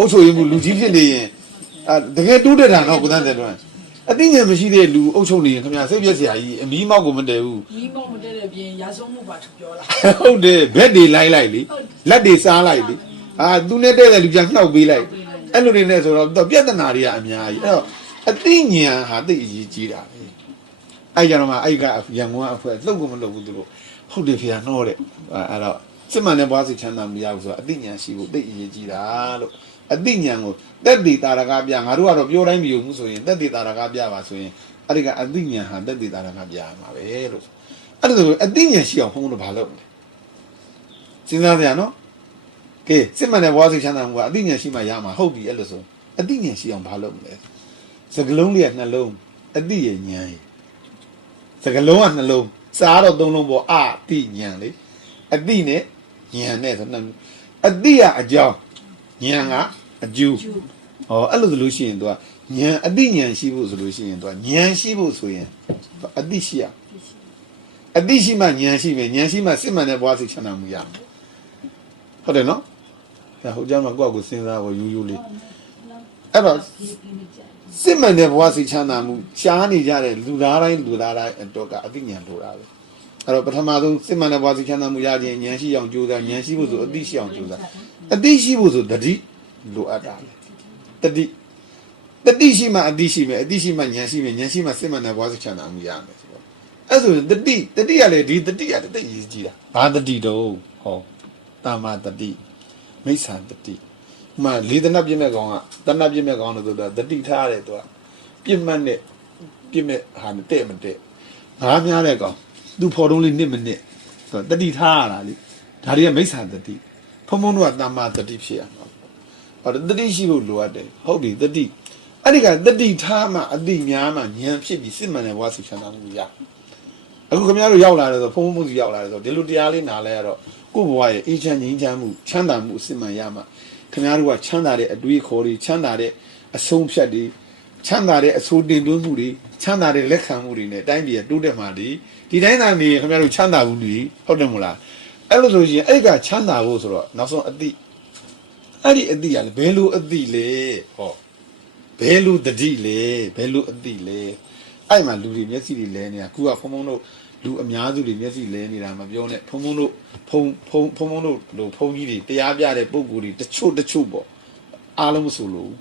ုပ်ချုပ်ရေးမှုလူကြီးဖြစ်နေရင်တကယ်တိုးတက်တာတော့ကိုယ်တန်းတယ်တော့အသိဉာဏ်မရှိတဲ့လူအုပ်ချုပ်နေရင်ခင်ဗျာစိတ်ပြည့်စရာကြီးအမီးမောက်ကိုမတည်ဘူးမီးမောက်မတည်တဲ့ပြင်ရာဆုံးမှုပါသူပြောလားဟုတ်တယ်ဘက်တွေလိုက်လိုက်လေလက်တွေစားလိုက်လေသူနဲ့တဲ့လူပြန်နှောက်ပေးလိုက်အဲ့လိုနေနဲ့ဆိုတော့ပြဿနာတွေကအများကြီးအဲ့တော့အသိဉာဏ်ဟာသိအရေးကြီးတာပဲအဲ့ကြတော့မှအဲ့ကရန်ကုန်ကအဖွဲလှုပ်ကိုမလှုပ်ဘူးသူတို့ဟုတ်တယ်ဖေနှောတဲ့အဲ့တော့စစ်မှန်တဲ့ဘွားစိတ်ချမ်းသာမရဘူးဆိုတော့အသိဉာဏ်ရှိဖို့သိအရေးကြီးတာလို့အသိဉာဏ်ကိုတက်တည်တာရကပြငါတို့ကတော့ပြောတိုင်းမယုံဘူးဆိုရင်တက်တည်တာရကပြပါဆိုရင်အဲ့ဒီကအသိဉာဏ်ဟာတက်တည်တာရကပြမှာပဲလို့အဲ့ဒါဆိုအသိဉာဏ်ရှိအောင်ဘုန်းတို့ဘာလုပ်မလဲစဉ်းစားကြရနော်ကဲစစ်မှန်တဲ့ဘွားစိတ်ချမ်းသာမှုကအသိဉာဏ်ရှိမှရမှာဟုတ်ပြီအဲ့လိုဆိုအသိဉာဏ်ရှိအောင်ဘာလုပ်မလဲစကလုံးလေးကနှလုံးအသိရဲ့ဉာဏ်စကလုံးကနှလုံးစားတော့သုံးလုံးပေါ်အသိဉာဏ်လေအသိနဲ့ဉာဏ်နဲ့ဆိုတော့အသိကအကြောင်းဉာဏ်ကအကျိုးဟောအဲ့လိုဆိုလို့ရှိရင်သူကဉာဏ်အသိဉာဏ်ရှိဖို့ဆိုလို့ရှိရင်သူကဉာဏ်ရှိဖို့ဆိုရင်အသိရှိရအသိရှိမှဉာဏ်ရှိမယ်ဉာဏ်ရှိမှစစ်မှန်တဲ့ဘဝစိတ်ချမ်းသာမှုရမယ်ဟုတ်တယ်နော်ဒါဟိုကြမှာကိုယ့်ကိုစဉ်းစားဖို့ယူယူလေးအဲ့တော့စစ်မှန်တဲ့ဘဝစိတ်ချမ်းသာမှုရှားနေကြတဲ့လူသားတိုင်းအတွက်ကအသိဉာဏ်လိုတာပဲအဲ့တော့ပထမဆုံးစစ်မှန်တဲ့ဘဝစိတ်ချမ်းသာမှုရခြင်းဉာဏ်ရှိအောင်ကြိုးစားဉာဏ်ရှိဖို့ဆိုအသိရှိအောင်ကြိုးစားအသိရှိဖို့ဆိုတတိလိုအပ်တာလေတတိရှိမှအသိရှိမယ်အသိရှိမှဉာဏ်ရှိမယ်ဉာဏ်ရှိမှစစ်မှန်တဲ့ဘဝစိတ်ချမ်းသာမှုရမယ်ဆိုတော့အဲ့ဆိုတတိကလည်းဒီတတိကတည်းကရေးကြည့်တာဘာတတိတော့ဟောတာမတတိမိစ္ဆာတတိမှလေတနပြည့်မဲ့ကောင်ကတနပြည့်မဲ့ကောင်လို့ဆိုတာတတိထားတယ်သူကပြည့်မှတ်နဲ့ပြည့်မဲ့ဟာတဲ့မတဲ့ငါးများတဲ့ကောင်သူဖော်တုံးလေးနှစ်မိနစ်သူတတိထားရတာလေဒါတွေကမိစ္ဆာတတိဖုံဖုံတို့ကတာမတတိဖြစ်ရမှာဟောတတိရှိဖို့လိုအပ်တယ်ဟုတ်ပြီတတိအဲ့ဒီကတတိထားမှအတိများမှဉာဏ်ဖြစ်ပြီးစစ်မှန်တဲ့ဘဝစိတ်ချမ်းသာမှုရအခုခင်ဗျားတို့ရောက်လာတယ်ဆိုဖုံဖုံမှုစီရောက်လာတယ်ဆိုဒီလိုတရားလေးနားလဲရတော့ကိုယ့်ဘဝရဲ့အေးချမ်းငြိမ်းချမ်းမှုချမ်းသာမှုအစစ်မှန်ရမှာခင်ဗျားတို့ကချမ်းသာတဲ့အတွေးခေါ်တွေချမ်းသာတဲ့အဆုံးဖြတ်တွေချမ်းသာတဲ့အဆိုးတင်သွင်းမှုတွေချမ်းသာတဲ့လက်ခံမှုတွေနဲ့တိုင်းပြည်တိုးတက်မှာဒီတိုင်းသာနေခင်ဗျားတို့ချမ်းသာဘူးလေဟုတ်တယ်မို့လားအဲ့လိုဆိုရင်အဲ့ကချမ်းသာဖို့ဆိုတော့နောက်ဆုံးအတိအဲ့ဒီအတိကလည်းဘယ်လိုအတိလဲဟောဘယ်လိုတတိလဲဘယ်လိုအတိလဲအဲ့မှာလူတွေမျက်စိတွေလဲနေတာခုကဖုံဖုံတို့လူအများစုတွေမျက်စိလဲနေတာမပြောနဲ့ဖုံဖုံတို့ဖုံတို့လိုဖုံကြီးတွေတရားပြတဲ့ပုံကိုယ်တွေတချို့ပေါ့အားလုံးမဆိုလို့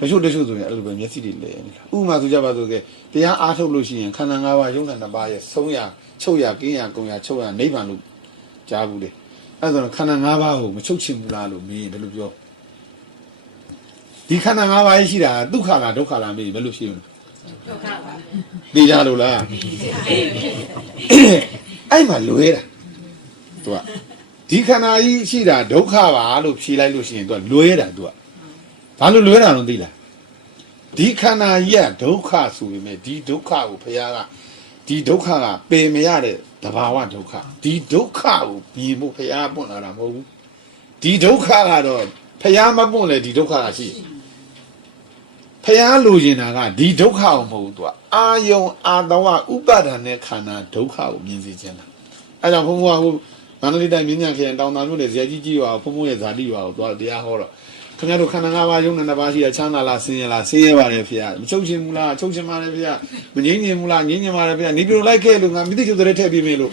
တချို့ဆိုရင်အဲ့လိုပဲမျက်စိတွေလဲနေတာဥပမာဆိုကြပါစို့ကတရားအားထုတ်လို့ရှိရင်ခန္ဓာ၅ပါးယုံနာ၅ပါးရဲ့ဆုံးရချုပ်ရကင်းရကုံရချုပ်ရနိဗ္ဗာန်လို့ကြားဘူးလေအဲ့ဒါဆိုခန္ဓာ၅ပါးကိုမချုပ်ချင်ဘူးလားလို့မေးရင်ဘယ်လိုပြောဒီခန္ဓာ၅ပါးရှိတာဒုက္ခလားဒုက္ခလားမေးရင်ဘယ်လိုဖြေမလဲဒုက္ခပါသိကြလို့လားအဲ့မှာလွဲတာသူကဒီခန္ဓာကြီးရှိတာဒုက္ခပါလို့ဖြေလိုက်လို့ရှိရင်သူကလွဲတာသူကဘာလို့လွဲတာလို့သိလားဒီခန္ဓာကြီးကဒုက္ခဆိုပေမဲ့ဒီဒုက္ခကိုဘုရားကဒီဒုက္ခကပယ်မရတဲ့တဘာဝဒုက္ခဒီဒုက္ခကိုမြင်ဖို့ဘုရားပွင့်လာတာမဟုတ်ဘူးဒီဒုက္ခကတော့ဘုရားမပွင့်လေဒီဒုက္ခကရှိဖျားလိုချင်တာကဒီဒုက္ခကိုမဟုတ်ဘူးသူကအာယုံအာတဝဥပါဒဏ်နဲ့ခန္ဓာဒုက္ခကိုမြင်စေခြင်းလားအဲကြောင့်ဘုံဘုရားဟိုမန္တလေးတိုင်းမြင်းညံခရင်တောင်သာမြို့နယ်ဇေကြီးကြီးရွာဘုံဘုံရဲ့ဇာတိရွာကိုသွားတရားဟောတော့ခင်ဗျားတို့ခန္ဓာ၅ပါးယုံနဲ့၅ပါးရှိတာချမ်းသာလားဆင်းရဲလားဆင်းရဲပါတယ်ဖေမချုပ်ချင်ဘူးလားချုပ်ချင်ပါတယ်ဖေမငြိမ်းချင်ဘူးလားငြိမ်းချင်ပါတယ်ဖေနေပြလို့လိုက်ခဲ့လို့ငါမိသိကျုပ်တဲ့ထည့်ပြီးမေးလို့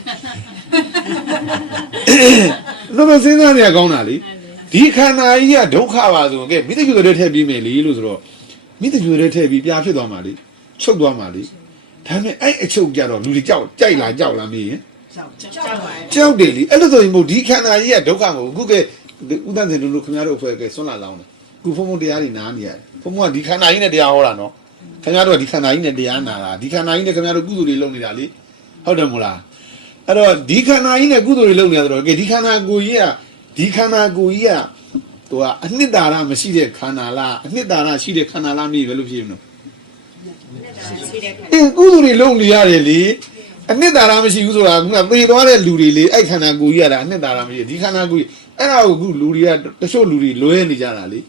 လို့စဉ်းစားနေရကောင်းတာလေဒီခန္ဓာကြီးကဒုက္ခပါဆိုကဲမိသိကျုပ်တဲ့ထည့်ပြီးမေးလေလို့ဆိုတော့မိတ္တကျူရဲထည့်ပြီးပြာဖြစ်သွားမှာလေချုပ်သွားမှာလေဒါပေမဲ့အဲ့အချုပ်ကြတော့လူတွေကြိုက်လားမေးရင်ကြောက်တယ်လေအဲ့လိုဆိုရင်မို့ဒီခန္ဓာကြီးကဒုက္ခမဟုတ်ဘူးခုကဲဥဒ္ဒဇင်တို့ခင်ဗျားတို့အဖွဲ့ကဲဆွမ်းလာလောင်းတယ်ခုဖုံဖုံတရားတွေနားနေရတယ်ဖုံဖုံကဒီခန္ဓာကြီးနဲ့တရားဟောတာနော်ခင်ဗျားတို့ကဒီခန္ဓာကြီးနဲ့တရားနာတာဒီခန္ဓာကြီးနဲ့ခင်ဗျားတို့ကုသိုလ်တွေလုပ်နေတာလေဟုတ်တယ်မို့လားအဲ့တော့ဒီခန္ဓာကြီးနဲ့ကုသိုလ်တွေလုပ်နေရတော့ကဲဒီခန္ဓာကိုယ်ကြီးကသူကအနှစ်သာရမရှိတဲ့ခန္ဓာလားအနှစ်သာရရှိတဲ့ခန္ဓာလားမေးဘယ်လိုဖြစ်မလဲ ကုသိုလ်တွေလုံးနေရတယ်လေအနှစ်သာရမရှိဘူးဆိုတာကသေသွားတဲ့လူတွေလေအဲ့ခန္ဓာကိုယ်ကြီးရတာအနှစ်သာရမရှိဒီခန္ဓာကိုယ်ကြီးအဲ့ဒါကိုအခုလူတွေကတချို့လူတွေလွဲနေကြတာလေ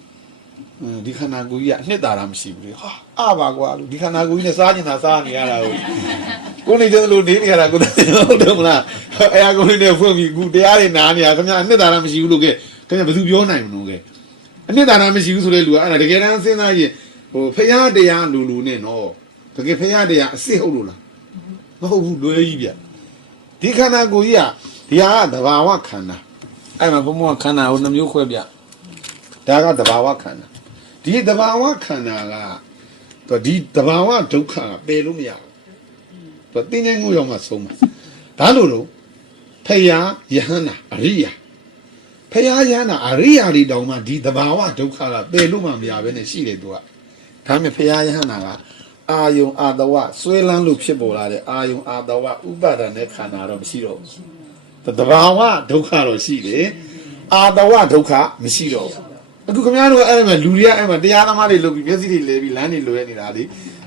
ဒီခန္ဓာကိုယ်ကြီးကအနှစ်သာရမရှိဘူးလေဟာအပါကွာလူဒီခန္ဓာကိုယ်ကြီးနဲ့စားနေတာစားနေရတာကိုနေကြလို့နေနေရတာကိုဟုတ်တယ်မလားအဲ့အကုန်လေးနဲ့ဖွင့်ပြီးခုတရားတွေနားနေရခင်ဗျအနှစ်သာရမရှိဘူးလို့ကဲခင်ဗျဘယ်သူပြောနိုင်မလို့ကဲအနှစ်သာရမရှိဘူးဆိုတဲ့လူကအဲ့ဒါတကယ်တမ်းစဉ်းစားရင်ဖရာတရားလူနဲ့နော်တကယ်ဖရာတရားအစ်စ်ဟုတ်လို့လားမဟုတ်ဘူးလွဲကြီးဗျဒီခန္ဓာကိုယ်ကြီးကဒီဟာကသဘာဝခန္ဓာအဲ့မှာဘုံဘုံခန္ဓာကိုနှမျိုးခွဲပြဒါကသဘာဝခန္ဓာဒီသဘာဝခန္ဓာကဒီသဘာဝဒုက္ခကပယ်လို့မရဘူးတင်းငယ်ငုံရောက်မှဆုံးမှာဒါလို့တော့ဖရာယဟန္တာအရိယာဖရာယဟန္တာအရိယာတွေတောင်မှဒီသဘာဝဒုက္ခကပယ်လို့မှမရဘဲနဲ့ရှိတယ်သူကဒါမှဖရာယဟန္တာကအာယုံအာတဝဆွဲလန်းလို့ဖြစ်ပေါ်လာတဲ့အာယုံအာတဝဥပါဒณะခန္ဓာတော့မရှိတော့ဘူးသဘာဝဒုက္ခတော့ရှိတယ်အာတဝဒုက္ခမရှိတော့ဘူးအခုခင်ဗျားတို့အဲ့မှာလူတွေကအဲ့မှာတရားသမားတွေလုပ်ပြီးမျက်စိတွေလဲပြီးလမ်းတွေလွဲနေတာလေ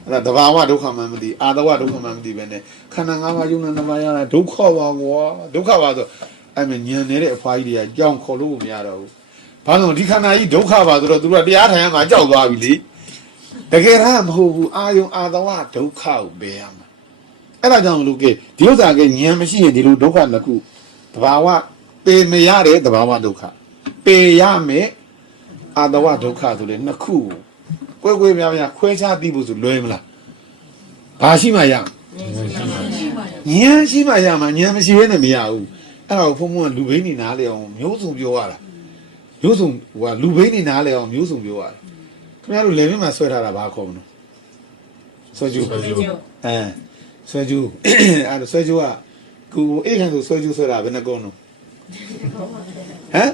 အဲ့ဒါသဘာဝဒုက္ခမှမသိအာတဝဒုက္ခမှမသိပဲနဲ့ခန္ဓာ၅ပါးယုံနာ၅ပါးရတာဒုက္ခပါကွာဒုက္ခပါဆိုအဲ့မှာညံနေတဲ့အဖွားကြီးတွေကကြောင်ခေါ်လို့မရတော့ဘူးဘာလို့ဒီခန္ဓာကြီးဒုက္ခပါဆိုတော့သူတို့ကတရားထိုင်ရမှာကြောက်သွားပြီလေတကယ်တမ်းမဟုတ်ဘူးအာယုံအာတဝဒုက္ခကိုဘယ်ရမှာအဲ့ဒါကြောင့်လူကဒီဥစ္စာကညံမရှိရင်ဒီလိုဒုက္ခနှစ်ခုသဘာဝပေမရတဲ့သဘာဝဒုက္ခပေရမယ်အာတဝဒုက္ခဆိုတဲ့နှစ်ခုကိုကွဲများများခွဲခြားသိဖို့ဆိုလွယ်မလားဘာရှိမှရဉာဏ်ရှိမှရမှာဉာဏ်မရှိဘဲနဲ့မရဘူးအဲ့ဒါကိုဘုံဘုံကလူဘိန်းနေနားလေအောင်မျိုးစုံပြောရတာမျိုးစုံဟိုကလူဘိန်းနေနားလေအောင်မျိုးစုံပြောရတယ်ခင်ဗျားတို့လေမင်းမှာဆွဲထားတာဘာခေါ်မလို့ဆွဲကျူးဆွဲကျူးဆွဲကျူးအဲ့ဒါဆွဲကျူးကကိုအိတ်ခံဆိုဆွဲကျူးဆွဲတာဘယ်နှကုန်းလို့ဟမ်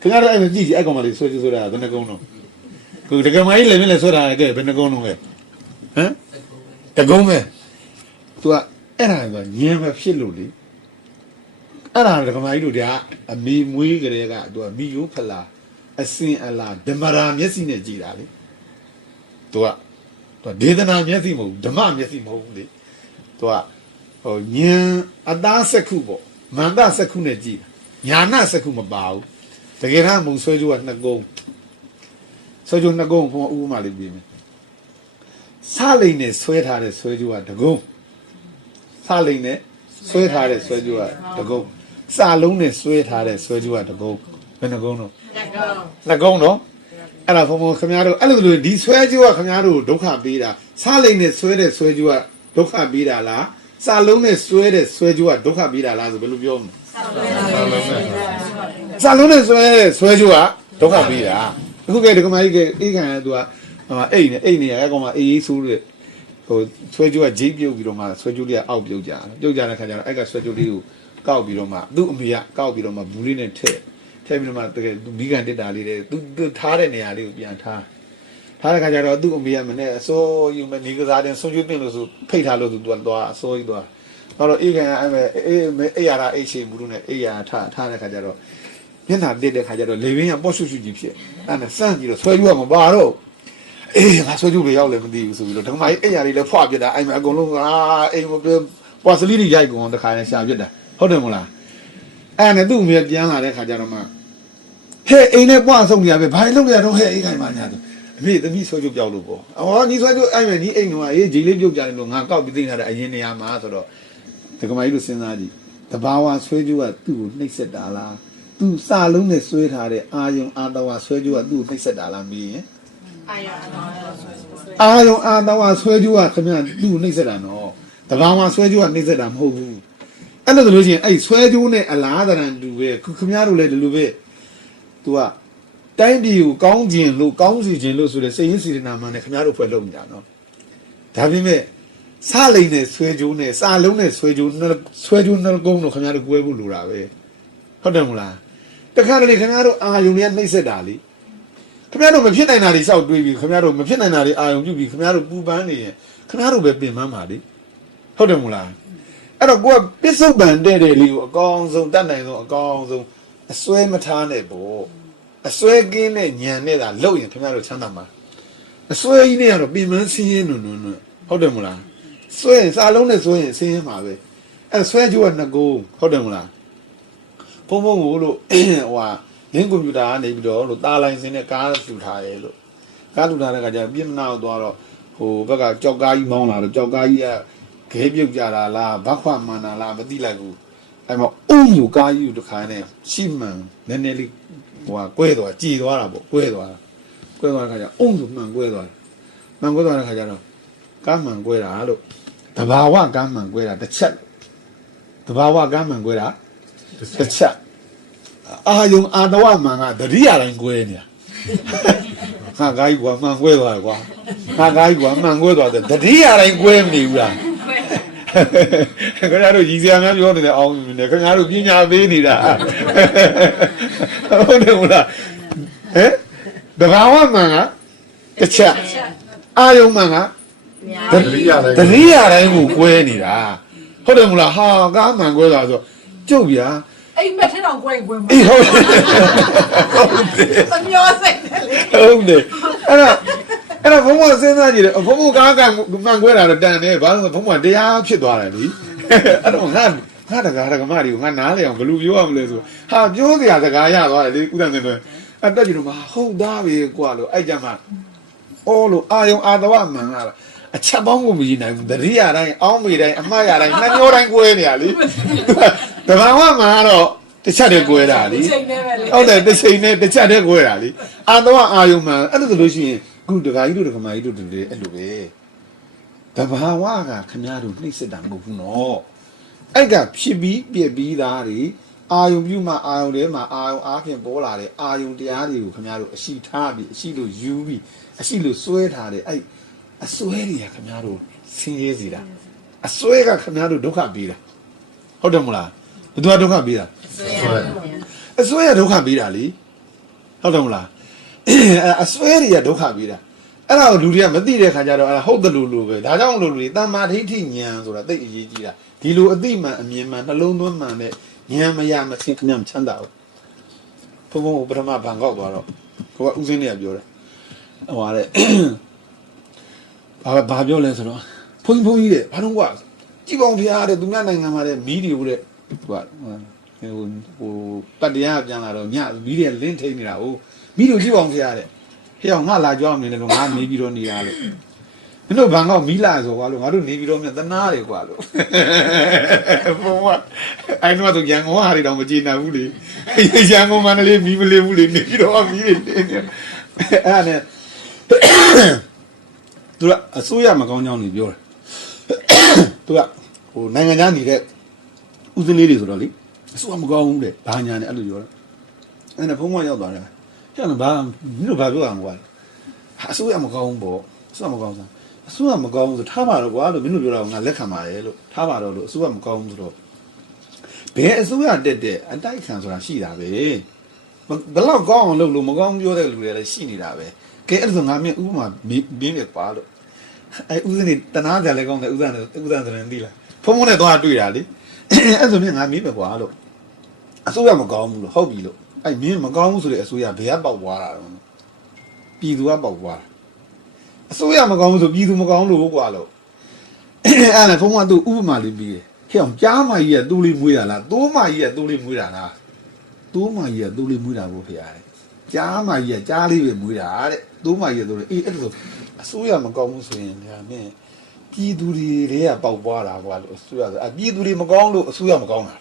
ခင်ဗျားတို့အဲ့မကြည့်ကြည့်အဲ့ကောင်မလေးဆွဲကျူးဆွဲတာဘယ်နှကုန်းလို့ကိုတကယ်မကြီးလေမင်းလည်းဆွဲတာကဲဘယ်နှကုန်းလို့ပဲဟမ်တကုန်းပဲ तू ကအဲ့ဒါကညင်ပဲဖြစ်လို့လေအဲ့ဒါကမကြီးတို့ကအမီမွေးကလေးက तू ကမီယိုဖလာအစင်အလားဓမ္မရာမျက်စိနဲ့ကြည်တာလေ तू ကဒေသနာမျက်စိမဟုတ်ဓမ္မမျက်စိမဟုတ်ဘူးလေ तू ကဟိုညင်အသားစက္ခုပေါ့မန္တစက္ခုနဲ့ကြည်ညာနာစက္ခုမပါဘူးတကယ်တမ်းမုံဆွဲကြိုးကနှစ်ကုန်းဆွဲကြိုးနှစ်ကုန်းဘုံဥပမာလေးပြမယ်စလိန်နဲ့ဆွဲထားတဲ့ဆွဲကြိုးကတကုန်းစလိန်နဲ့ဆွဲထားတဲ့ဆွဲကြိုးကတကုန်းစလုံးနဲ့ဆွဲထားတဲ့ဆွဲကြိုးကတကုန်းဘယ်နှကုန်းတော့နှစ်ကုန်းတော့အဲ့ဒါဘုံဘုံခင်ဗျားတို့အဲ့လိုဒီဆွဲကြိုးကခင်ဗျားတို့ဒုက္ခပေးတာစလိန်နဲ့ဆွဲတဲ့ဆွဲကြိုးကဒုက္ခပေးတာလားစလုံးနဲ့ဆွဲတဲ့ဆွဲကြိုးကဒုက္ခပေးတာလားဆိုဘယ်လိုပြောမလဲစလုံးနဲ့ဆွဲတဲ့ဆွဲကြိုးကဒုက္ခပေးတာအခုကဲဒီကမကြီးကအေးခံရသူကအိတ်နေရအကောင်မအေးဆိုးတဲ့ဟိုဆွဲကြိုးကဂျိတ်ပြုတ်ပြီးတော့မှဆွဲကြိုးလေးကအောက်ပြုတ်ကြတဲ့ခါကျတော့အဲ့ကဆွဲကြိုးလေးကိုကောက်ပြီးတော့မှသူ့အမေကကောက်ပြီးတော့မှဘူးလေးနဲ့ထည့်ပြီးတော့မှတကယ်သူမိကန်တက်တာလေးတဲ့သူထားတဲ့နေရာလေးကိုပြန်ထားတဲ့ခါကျတော့သူ့အမေကမနဲ့အစိုးယူမနေကစားတဲ့ဆုံးကျွတ်တင်လို့ဆိုဖိတ်ထားလို့သူသွားအစိုးကြီးသွားတော့အေးခံရအဲ့မဲ့အေးရတာအိတ်ရှိဘူးလို့နဲ့အေးရထားတဲ့ခါကျတော့မျက်နှာတက်တဲ့ခါကျတော့လေဘင်းကပေါ့ရှုကြီးဖြစ်အဲ့နဲ့စမ်းကြည့်တော့ဆွဲကြိုးကမပါတော့အေးငါဆွဲကြိုးပဲရောက်လည်းမသိဘူးဆိုပြီးတော့ဓမ္မကြီးအဲ့ရလေးလည်းဖွာပြစ်တာအဲ့မှာအကုန်လုံးအိမ်ပွားစလီတွေရိုက်ကုန်တခါနဲ့ရှာပြစ်တာဟုတ်တယ်မလားအဲ့နဲ့သူ့အမေပြန်လာတဲ့ခါကျတော့မှဟဲ့အိမ်နဲ့ပွားဆုံးနေရပဲဘာလို့လုပ်ရတော့ဟဲ့အိမ်ခိုင်မှညာသူအမေသမီးဆွဲကြိုးပြောက်လို့ပေါ့အော်ညီဆွဲကြိုးအဲ့မဲ့ညီအိမ်တော့အေးဂျီလေးပြုတ်ကြတယ်လို့ငါကောက်ပြီးသိနေတာအရင်နေရာမှာဆိုတော့ဓမ္မကြီးတို့စဉ်းစားကြည့်တဘာဝဆွဲကြိုးကသူ့ကိုနှိပ်စက်တာလားသူ့စာလုံးနဲ့ဆွဲထားတဲ့အာယုံအာတဝဆွဲကြိုးကသူ့ကိုနှိပ်စက်တာလားမေးရင်အာယုံအာတဝဆွဲကြိုးကခင်ဗျသူ့ကိုနှိပ်စက်တာနော်တဘာဝဆွဲကြိုးကနှိပ်စက်တာမဟုတ်ဘူးအဲ့လိုဆိုလို့ရှိရင်အဲ့ဆွဲကြိုးနဲ့အလားတရံတူပဲခင်ဗျားတို့လည်းဒီလိုပဲ तू ကတိုင်းပြည်ကိုကောင်းခြင်းလို့ကောင်းစီခြင်းလို့ဆိုတဲ့စိတ်ရင်းစေတနာမှနဲ့ခင်ဗျားတို့ဖွဲ့လုပ်နေတာနော်ဒါပေမဲ့စလိန်နဲ့ဆွဲကြိုးနဲ့စာလုံးနဲ့ဆွဲကြိုးနှကုန်းတို့ခင်ဗျားတို့ကွဲဖို့လိုတာပဲဟုတ်တယ်မလားတခါတလေခင်ဗျားတို့အာယုံနဲ့နှိမ့်ဆက်တာလေခင်ဗျားတို့မဖြစ်နိုင်တာတွေစောက်တွေးပြီးခင်ဗျားတို့မဖြစ်နိုင်တာတွေအာယုံပြုပြီးခင်ဗျားတို့ပူပန်းနေရင်ခင်ဗျားတို့ပဲပင်ပန်းပါလေဟုတ်တယ်မလားအဲ့တော့ကိုကပစ္စုပန်တဲ့လေးကိုအကောင်းဆုံးတတ်နိုင်ဆုံးအကောင်းဆုံးအစွဲမထားနဲ့ပေါ့အစွဲကင်းတဲ့ညံနဲ့သာလုပ်ရင်ခင်ဗျားတို့ချမ်းသာမှာ ဆွဲကြီးနဲ့ကတော့ပြင်မဆင်းရဲနုံဟုတ်တယ်မလားဆွဲစာလုံးနဲ့ဆွဲရင်ဆင်းရဲမှာပဲအဲ့ဆွဲကြိုးကနှစ်ကုန်းဟုတ်တယ်မလားဖုံကိုလို့ဟိုဟာလင်းကွန်ပျူတာကနေပြီးတော့လို့တာလိုင်းစင်းနဲ့ကားလှူထားရဲလို့ကားလှူထားတဲ့ခါကျပြင်မနာကိုသွားတော့ဟိုဘက်ကကြောက်ကားကြီးမောင်းလာတော့ကြောက်ကားကြီးကခဲပြုတ်ကြတာလားဘက်ခွမှန်တာလားမသိလိုက်ဘူးအဲ့မှာအုံယူကားကြီးတခါနဲ့ရှိမှန်နည်းနည်းလေးဟိုကွဲသွားကြည်သွားတာပေါ့ကွဲသွားတဲ့ခါကျအုံယူမှန်ကွဲသွားတယ်မှန်ကွဲသွားတဲ့ခါကျတော့ကားမှန်ကွဲတာလို့တဘာဝကားမှန်ကွဲတာတစ်ချက်တဘာဝကားမှန်ကွဲတာတစ်ချက်အာယုံအာတဝမှန်ကတတိယတိုင်းကွဲနေတာငါကားကြီးကွာမှန်ကွဲသွားတယ်ကွာငါကားကြီးကွာမှန်ကွဲသွားတယ်တတိယတိုင်းကွဲမနေဘူးလားခင်ဗျားတို့ရည်စရာများပြောနေတယ်အောင်နေခင်ဗျားတို့ပညာပေးနေတာဟုတ်တယ်မလားဟမ်တဘာဝမှန်ကတစ်ချက်အာယုံမှန်ကတတိယတိုင်းကိုကွဲနေတာဟုတ်တယ်မလားဟာကားမှန်ကွဲသွားဆိုကျုပ်ဗျာအိမ်မက်ထဲတော့ကွဲမှာအေးဟုတ်တယ်သမျောစိတ်နဲ့လေဟုတ်တယ်အဲ့တော့ဘုံမစဉ်းစားကြည့်တယ်ဘုံမကားမှန်ကွဲတာတော့တန်တယ်ဘာလို့ဘုံမတရားဖြစ်သွားတယ်လीအဲ့တော့ငါတကားမတွေကိုငါနားလေအောင်ဘယ်လိုပြောရမလဲဆိုဟာပြောစရာစကားရသွားတယ်လေဥဒ္ဒံစင်တွေအဲ့တက်ကြည့်တော့မဟုတ်သားပဲကွာလို့အဲ့ကြမှာအော်လို့အာယုံအာတဝမှန်လာအချက်ပေါင်းကိုမရနိုင်ဘူးတတိယတိုင်းအောင်းမေတိုင်းအမှားရတိုင်းနှမျောတိုင်းကွဲနေရလေတဘာဝမှာတော့တစ်ချက်တည်းကွဲတာလေဟုတ်တယ်တစ်ချိန်နဲ့တစ်ချက်တည်းကွဲတာလေအာတဝအာယုံမှန်အဲ့ဒါဆိုလို့ရှိရင်ခုဒကာကြီးတို့ဒကာမကြီးတို့တူလေအဲ့လိုပဲတဘာဝကခမည်းတော်နှိမ့်စစ်တာမဟုတ်ဘူးနော်အဲ့ကဖြစ်ပြီးပြက်ပြီးသားတွေအာယုံပြုမှအာယုံထဲမှာအာယုံအားဖြင့်ပေါ်လာတဲ့အာယုံတရားတွေကိုခမည်းတော်အရှိထားပြီးအရှိလို့ယူပြီးအရှိလို့စွဲထားတဲ့အဲ့အစွဲတွေကခမည်းတော်ဆင်းရဲစေတာအစွဲကခမည်းတော်ဒုက္ခပေးတာဟုတ်တယ်မလားဘယ်သူကဒုက္ခပေးတာအစွဲကဒုက္ခပေးတာလေဟုတ်တယ်မလားအစွဲတွေကဒုက္ခပေးတာအဲ့ဒါကိုလူတွေကမသိတဲ့ခါကျတော့အဲ့ဒါဟုတ်တယ်လို့ပဲဒါကြောင့်လို့လူတွေတမ္မာဒိဋ္ဌိဉာဏ်ဆိုတာသိအရေးကြီးတာဒီလိုအသိမှန်အမြင်မှန်နှလုံးသွင်းမှန်တဲ့ဉာဏ်မရမချင်းခဏမချမ်းသာဘူးဘုံဘုံပထမဘန်ကောက်သွားတော့ကိုကဥစဉ်တွေကပြောတယ်ဟိုတဲ့ဘာပြောလဲဆိုတော့ဘုန်းကြီးတဲ့ဘာလို့ကွာကြည်ပေါင်းဖျားတဲ့သူများနိုင်ငံမှာတဲ့မီးတွေကိုတဲ့ဟိုပတ်တရားပြန်လာတော့ညမီးတွေလင်းထိန်နေတာဟုတ်မီးတို့ကြည်ပေါင်းဖျားတဲ့ဟဲ့အောင်ငါလာကြောင်းနေတယ်လို့ငါနေပြီးတော့နေတာလို့မင်းတို့ဘန်ကောက်မီးလာဆိုကွာလို့ငါတို့နေပြီးတော့မြန်သနာတယ်ကွာလို့ဘုံကအိုင်တော့ရန်ကုန်ဟာတွေတော့မကြည်နိုင်ဘူးလေရန်ကုန်မန္တလေးမီးမလေးဘူးလေနေပြီးတော့မီးတွေနေအဲ့ဒါနဲ့သူကအစိုးရမကောင်းကြောင်းနေပြောတယ်သူကဟိုနိုင်ငံသားနေတဲ့ဥစဉ်လေးတွေဆိုတော့လေအစိုးရမကောင်းဘူးတဲ့ဘာညာနဲ့အဲ့လိုပြောတယ်အဲ့ဒါဖုံးမရောက်သွားတယ်ကျန်ဘာမင်းတို့ဘာပြောအောင်ကွာအစိုးရမကောင်းဘူးပေါ့အစိုးရမကောင်းစားအစိုးရမကောင်းဘူးဆိုထားပါတော့ကွာလို့မင်းတို့ပြောတာငါလက်ခံပါတယ်လို့ထားပါတော့လို့အစိုးရမကောင်းဘူးဆိုတော့ဘယ်အစိုးရတက်တဲ့အတိုက်ခံဆိုတာရှိတာပဲဘယ်လောက်ကောင်းအောင်လုပ်လို့မကောင်းပြောတဲ့လူတွေလည်းရှိနေတာပဲကဲအဲ့ဒါဆိုငါမြင်ဥပမာမင်းနဲ့ကွာလို့အဲ့ဥစဉ်နေတနာကြလဲကောင်းတယ်ဥစဉ်ဆိုရင်သိလားဖုံဖုံနဲ့သွားတွေ့တာလေအဲ့ဆိုမြင်ငါမင်းပဲကွာလို့အစိုးရမကောင်းဘူးလို့ဟုတ်ပြီလို့အဲ့မင်းမကောင်းဘူးဆိုတဲ့အစိုးရဘယ်ကပေါက်သွားတာတော့ပြည်သူကပေါက်သွားတာအစိုးရမကောင်းဘူးဆိုပြည်သူမကောင်းလို့ကွာလို့အဲ့ဒါဖုံးကသူ့ဥပမာလေးပြီးတယ်ဟဲ့အောင်ကြားမကြီးကသူ့လေးမွေးတာလားတိုးမကြီးကသူ့လေးမွေးတာလားတိုးမကြီးကသူ့လေးမွေးတာဘို့ဖေရတယ်ကြားမကြီးကကြားလေးပဲမွေးတာတဲ့တိုးမကြီးကသူ့လေးအေးအဲ့ဒါဆိုအစိုးရမကောင်းဘူးဆိုရင်ဒါမင်းပြည်သူတွေကပေါက်ပွားတာကွာလို့အစိုးရဆိုပြည်သူတွေမကောင်းလို့အစိုးရမကောင်းတာ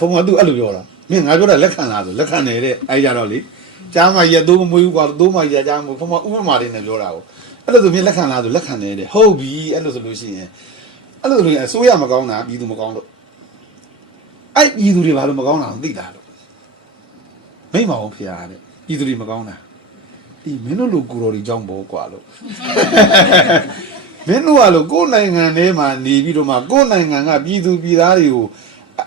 ဖုံကသူအဲ့လိုပြောတာမင်းငါပြောတာလက်ခံလားဆိုလက်ခံနေတဲ့အဲ့ကြတော့လေကြားမကြီးကသိုးမမွေးဘူးကွာသိုးမကြီးကကြားမွေးဖုံကဥပမာလေးနဲ့ပြောတာကိုအဲ့လိုဆိုမင်းလက်ခံလားဆိုလက်ခံနေတဲ့ဟုတ်ပြီအဲ့လိုဆိုလို့ရှိရင်အဲ့လိုဆိုရင်အစိုးရမကောင်းတာပြည်သူမကောင်းလို့အဲ့ပြည်သူတွေဘာလို့မကောင်းတာသိလားလို့မိမအောင်ဖျားတဲ့ပြည်သူတွေမကောင်းတာဒီမင်းတို့လိုကိုတော်တွေကြောင်းပေါ်ကွာလို့မင်းတို့ကလို့ကိုယ်နိုင်ငံထဲမှာနေပြီးတော့မှကိုယ်နိုင်ငံကပြည်သူပြည်သားတွေကို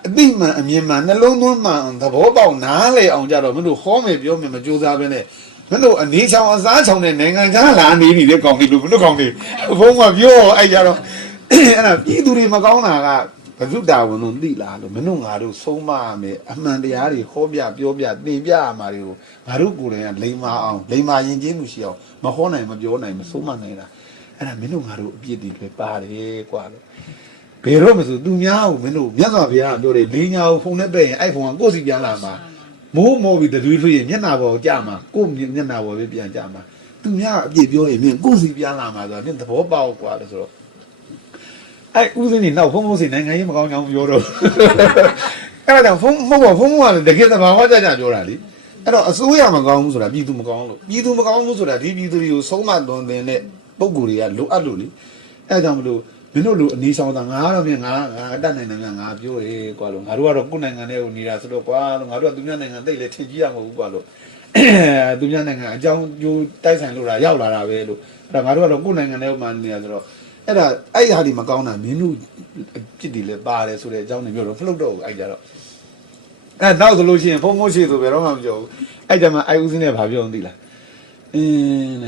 အသိမှန်အမြင်မှန်နှလုံးသွင်းမှန်သဘောပေါက်နားလေအောင်ကြတော့မင်းတို့ဟောမယ်ပြောမယ်မကြိုးစားဘဲနဲ့မင်းတို့အနေချောင်အစားချောင်တဲ့နိုင်ငံခြားလာနေနေတဲ့ကောင်တွေလို့မင်းတို့ကောင်တွေဘုံကပြောအဲ့ကြတော့အဲ့ဒါပြည်သူတွေမကောင်းတာက ဘဇုတာဝန်တို့သိလားလို့မင်းတို့ငါတို့ဆုံးမရမယ်အမှန်တရားတွေဟောပြပြောပြသင်ပြရမှာတွေကိုငါတို့ကိုယ်တိုင်ကလိမ္မာအောင်လိမ္မာရင်ကျေးမှုရှိအောင်မဟောနိုင်မပြောနိုင်မဆုံးမနိုင်တာအဲ့ဒါမင်းတို့ငါတို့အပြစ်တွေပဲပါတယ်ကွာလို့ဘယ်တော့မှဆိုသူများကိုမင်းတို့မြတ်စွာဘုရားကပြောတယ်လေးညာကိုဖုန်းနဲ့ပဲ့ရင်အဲ့ဖုန်းကကိုယ့်စီပြန်လာမှာမိုးမောပြီးတသွေးထွေးရင်မျက်နှာပေါ်ကြာမှာကိုယ့်မျက်နှာပေါ်ပဲပြန်ကြာမှာသူများအပြစ်ပြောရင်မင်းကိုယ့်စီပြန်လာမှာဆိုတာနင်သဘောပေါက်ကွာလို့ဆိုတော့အဲ့ဦးစင်းနေနောက်ဖုန်းစီနိုင်ငံရေးမကောင်းကြောင်ပြောတော့အဲ့ဒါကြောင့်ဖုန်းမဟုတ်ပါဖုန်းကလည်းတကယ်သဘာဝကြကြပြောတာလေအဲ့တော့အစိုးရမကောင်းဘူးဆိုတာပြည်သူမကောင်းလို့ပြည်သူမကောင်းဘူးဆိုတာဒီပြည်သူတွေကိုဆုံးမသွန်သင်တဲ့ပုံကိုယ်တွေကလိုအပ်လို့လေအဲ့ကြောင့်မလို့မင်းတို့လူအနေဆောင်တာငါတော့မြင်ငါတတ်နိုင်ငါပြောရဲကွာလို့ငါတို့ကတော့ကိုယ်နိုင်ငံထဲကိုနေတာဆိုတော့ကွာလို့ငါတို့ကသူများနိုင်ငံသိလေထင်ကြီးရမှာမဟုတ်ဘူးကွာလို့သူများနိုင်ငံအကြောင်းကျိုးတိုက်ဆိုင်လို့တာရောက်လာတာပဲလို့အဲ့ဒါငါတို့ကတော့ကိုယ်နိုင်ငံထဲမှာနေတာဆိုတော့အဲ့ဒါအဲ့ဟာဒီမကောင်းတာမင်းတို့ပြစ်တယ်လေပါတယ်ဆိုတဲ့အကြောင်းတွေပြောတော့ဖလုတ်တော့အဲ့ကြတော့အဲ့နောက်ဆိုလို့ရှိရင်ဖုံမိုးရှိဆိုဘယ်တော့မှမပြောဘူးအဲ့ကြမှာအိုက်ဦးစင်းနဲ့ဘာပြောအောင်သိလား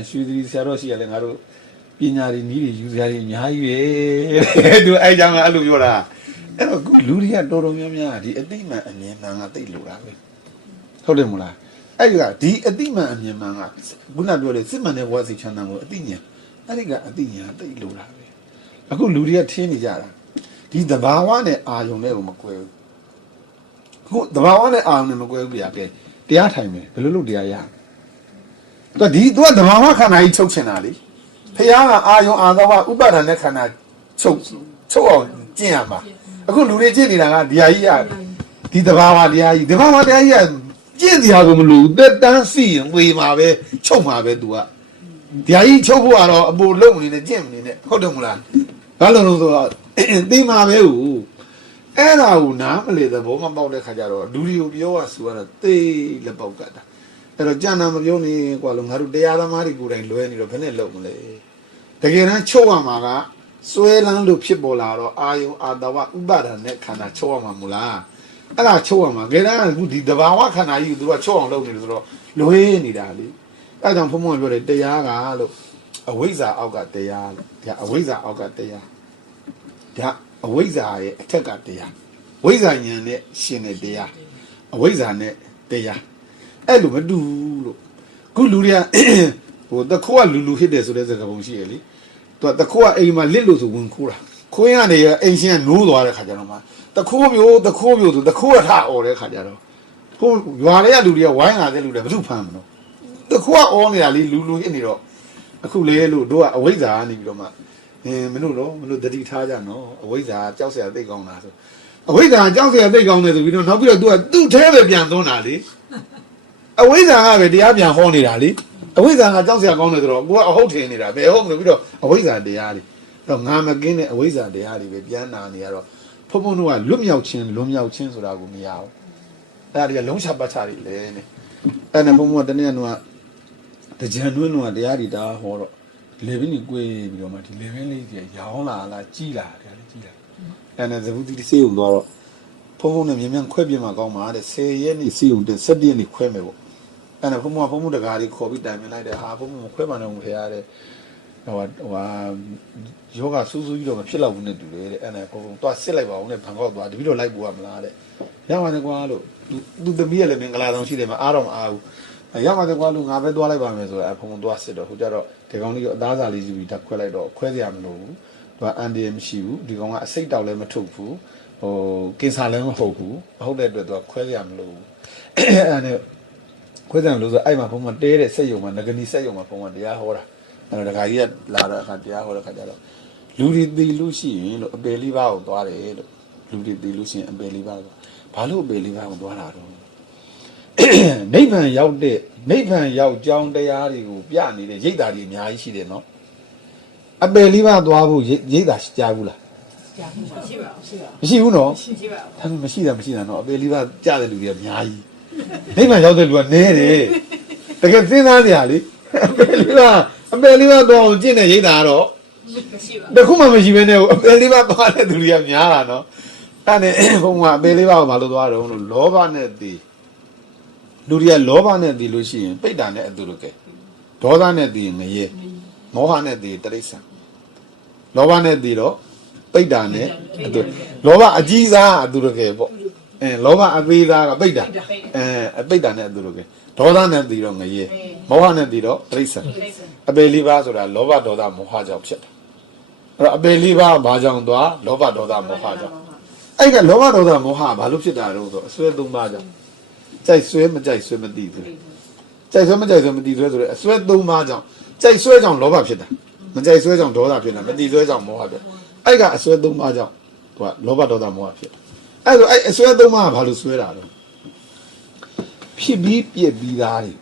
ရွှေသီဆရာတော်ရှိရလဲငါတို့ပညာတွေနီးတွေယူစရာတွေအများကြီးပဲသူအဲ့ကြောင့်အဲ့လိုပြောတာအဲ့တော့ခုလူတွေကတော်တော်များများဒီအတိမန်အမြင်မှန်ကသိလို့တာပဲဟုတ်တယ်မို့လားအဲ့ဒီကဒီအတိမန်အမြင်မှန်ကခုနပြောတဲ့စစ်မှန်တဲ့ဘဝစိတ်ချမ်းသာကိုအတိညာအဲ့ဒီကအတိညာသိလို့တာပဲအခုလူတွေကထင်းနေကြတာဒီသဘာဝနဲ့အာယုံနဲ့ကိုမကွဲဘူးခုသဘာဝနဲ့အာယုံနဲ့မကွဲဘူးဗျာကဲတရားထိုင်မယ်ဘယ်လိုလုပ်တရားရသူကသဘာဝခန္ဓာကြီးချုပ်ချင်တာလေဖះကအာယုံအာသောဥပါဒဏ်နဲ့ခန္ဓာချုပ်အောင်ကျင့်ရမှာအခုလူတွေကျင့်နေတာကဒီဟာကြီးရဒီသဘာဝတရားကြီးကကျင့်တရားကိုမလို့တက်တန်းစီရင်ဝေမှာပဲချုပ်မှာပဲ तू ကဒီဟာကြီးချုပ်ဖို့ကတော့အပူလုံးနေနဲ့ကျင့်မနေနဲ့ဟုတ်တယ်မလားဘာလို့လဲဆိုတော့သိမှာပဲဟုတ်အဲ့ဒါကိုနားမလေသဘောမပေါက်တဲ့ခါကျတော့လူတွေကိုပြောရဆိုတော့သိလက်ပေါက်ကတာအဲ့တော့ကြံနာမပြောနေကွာလို့ငါတို့တရားသမားတွေကိုယ်တိုင်လွဲနေတော့ဘယ်နဲ့လုပ်မလဲတကယ်တမ်းချုပ်ရမှာကစွဲလန်းလို့ဖြစ်ပေါ်လာတော့အာယုံအာတဝဥပါဒဏ်နဲ့ခန္ဓာချုပ်ရမှာမလားအဲ့ဒါချုပ်ရမှာကြတဲ့အခုဒီတဘာဝခန္ဓာကြီးကိုသူကချုပ်အောင်လုပ်နေတယ်ဆိုတော့လွဲနေတာလေအဲ့ကြောင့်ဘုံဘုံပြောတယ်တရားကလို့အဝိဇ္ဇာအောက်ကတရားလို့ဒါအဝိဇ္ဇာအောက်ကတရားဒါအဝိဇ္ဇာရဲ့အထက်ကတရားဝိဇ္ဇာဉာဏ်နဲ့ရှင်တဲ့တရားအဝိဇ္ဇာနဲ့တရားအဲ့လိုမတူလို့ခုလူတွေကဟိုတခိုးကလူဟစ်တယ်ဆိုတဲ့စကားပုံရှိရလေသူကတခိုးကအိမ်မှာလစ်လို့ဆိုဝင်ခိုးတာခွင်းကနေအိမ်ရှင်ကနိုးသွားတဲ့ခါကျတော့မှတခိုးမျိုးဆိုတခိုးကထအော်တဲ့ခါကျတော့ဟိုရွာတွေကလူတွေကဝိုင်းလာတဲ့လူတွေဘယ်သူဖမ်းမလို့တခိုးကအော်နေတာလေလူဟစ်နေတော့အခုလေလို့တို့ကအဝိဇ္ဇာကနေပြီးတော့မှမင်းတို့တတိထားကြနော်အဝိဇ္ဇာကြောက်เสียသိကောင်းတာဆိုအဝိဇ္ဇာကြောက်เสียသိကောင်းတယ်ဆိုပြီးတော့နောက်ပြီးတော့ तू ကသူ့ထဲပဲပြန်သွန်းတာလေအဝိဇ္ဇာကပဲတရားပြန်ဟောနေတာလေအဝိဇ္ဇာကကြောက်เสียကောင်းတယ်ဆိုတော့ကိုကအဟုတ်ထင်နေတာဘယ်ဟုတ်လို့ပြီးတော့အဝိဇ္ဇာတရားတွေတော့ငါမကင်းတဲ့အဝိဇ္ဇာတရားတွေပဲပြန်နာနေရတော့ဖုံဖုံတို့ကလွတ်မြောက်ခြင်းဆိုတာကိုမရဘူးအဲ့ဒါတွေကလုံးချပတ်ချတွေလဲနေအဲ့နဲ့ဖုံဖုံကတနေ့ကတကြံတွင်းတော့တရားတွေတာဟောတော့လေဘင်းကြီး꿰ပြီးတော့မှဒီလေဘင်းလေးကြီးရောင်းလာလားကြီးလာတယ်လေကြီးလာအဲ့နဲ့သဘူးတိစေးုံသွားတော့ဖုံဖုံနဲ့မြန်ခွဲပြမှာကောင်းပါတဲ့10ရက်နေစေးုံတဲ့17ရက်နေခွဲမယ်ပေါ့အဲ့နဲ့ဖုံဖုံတကားလေးခေါ်ပြီးတိုင်မြင်လိုက်တယ်ဟာဖုံဖုံခွဲမှတော့ဖရားတဲ့ဟိုယောဂစူးစူးကြီးတော့မဖြစ်တော့ဘူးနဲ့တူတယ်တဲ့အဲ့နဲ့ဖုံသွားစစ်လိုက်ပါအောင်နဲ့ဘန်ကောက်သွားတပည့်တော့လိုက်ပို့ရမလားတဲ့ရပါတယ်ကွာလို့သူသမီးရလည်းမင်္ဂလာဆောင်ရှိတယ်မှာအားတော့မအားဘူးရပါတယ်ကွာလို့ငါပဲသွားလိုက်ပါမယ်ဆိုတော့ဖုံသွားစစ်တော့ဟိုကြတော့ဒီကောင်လေးကအသားစာလေးယူပြီးတက်ခွဲလိုက်တော့ခွဲစရာမလိုဘူးသူကအန်ဒီမရှိဘူးဒီကောင်ကအစိတ်တောက်လည်းမထုတ်ဘူးဟိုကင်ဆာလည်းမဟုတ်ဘူးမဟုတ်တဲ့အတွက်သူကခွဲစရာမလိုဘူးအဲ့နဲ့ခွဲစရာမလိုဆိုအဲ့မှာဖုံးမတဲတဲ့စက်ယုံမှာငကနီစက်ယုံမှာဖုံးမတရားဟောတာအဲ့တော့ဒကာကြီးကလာတော့အခါတရားဟောတဲ့ခါကျတော့လူတွေသိလို့ရှိရင်လို့အပယ်လေးပါးကိုသွားတယ်လို့လူတွေသိလို့ရှိရင်အပယ်လေးပါးကိုဘာလို့အပယ်လေးပါးကိုသွားတာတော့နိဗ္ဗာန်ရောက်ကြောင်းတရားတွေကိုပြနေတဲ့ရိတ်တာတွေအများကြီးရှိတယ်နော်အပယ်လေးပါးသွားဖို့ရိတ်တာကြားဘူးလားကြားဘူးမရှိပါဘူးမရှိဘူးနော်မရှိပါဘူးဒါမရှိတာနော်အပယ်လေးပါးကြားတဲ့လူတွေအများကြီးနိဗ္ဗာန်ရောက်တဲ့လူကနည်းတယ်တကယ်စဉ်းစားစရာလေအပယ်လေးပါးသွားအောင်ကျင့်တဲ့ရိတ်တာကတော့မရှိပါဘူးတခုမှမရှိဘဲနဲ့အပယ်လေးပါးသွားတဲ့သူတွေကများတာနော်အဲ့နဲ့ဘုံကအပယ်လေးပါးကိုမလုပ်သွားတော့လို့လောဘနဲ့တည်လူတွေကလောဘနဲ့တည်လို့ရှိရင်ပိဋ္ဌာနဲ့အတူတူကဲဒေါသနဲ့တည်ရင်ငရဲမောဟနဲ့တည်တိရစ္ဆာန်လောဘနဲ့တည်တော့ ပိတ်တာနဲ့လောဘအကြီးစားအတူတကယ်ပေါ့လောဘအသေးစားကပိတ်တာပိတ်တာနဲ့အတူတကယ်ဒေါသနဲ့တည်တော့ငရေမောဟနဲ့တည်တော့တိရစ္ဆာန်အပေလေးပါးဆိုတာလောဘဒေါသမောဟကြောင့်ဖြစ်တာအဲ့တော့အပေလေးပါးဘာကြောင့်သွားလောဘဒေါသမောဟကြောင့်အဲ့ကလောဘဒေါသမောဟဘာလို့ဖြစ်တာတော့ဆိုအစွဲ၃ပါးကြောင့်ကြိုက်ဆွဲမကြိုက်ဆွဲမတည်ဘူးကြိုက်ဆွဲမကြိုက်ဆွဲမတည်ဆွဲဆိုတဲ့အစွဲ၃ပါးကြောင့်ကြိုက်ဆွဲကြောင့်လောဘဖြစ်တာမကြိုက်ဆွဲကြောင့်ဒေါသဖြစ်တာမတည်ဆွဲကြောင့်မောဟဖြစ်အဲ့ကအစွဲ၃ပါးကြောင့်သူကလောဘဒေါသမောဟဖြစ်အဲ့ဆိုအဲ့အစွဲ၃ပါးကဘာလို့ဆွဲတာတော့ဖြစ်ပြီးပြက်ပြီးသားတွေ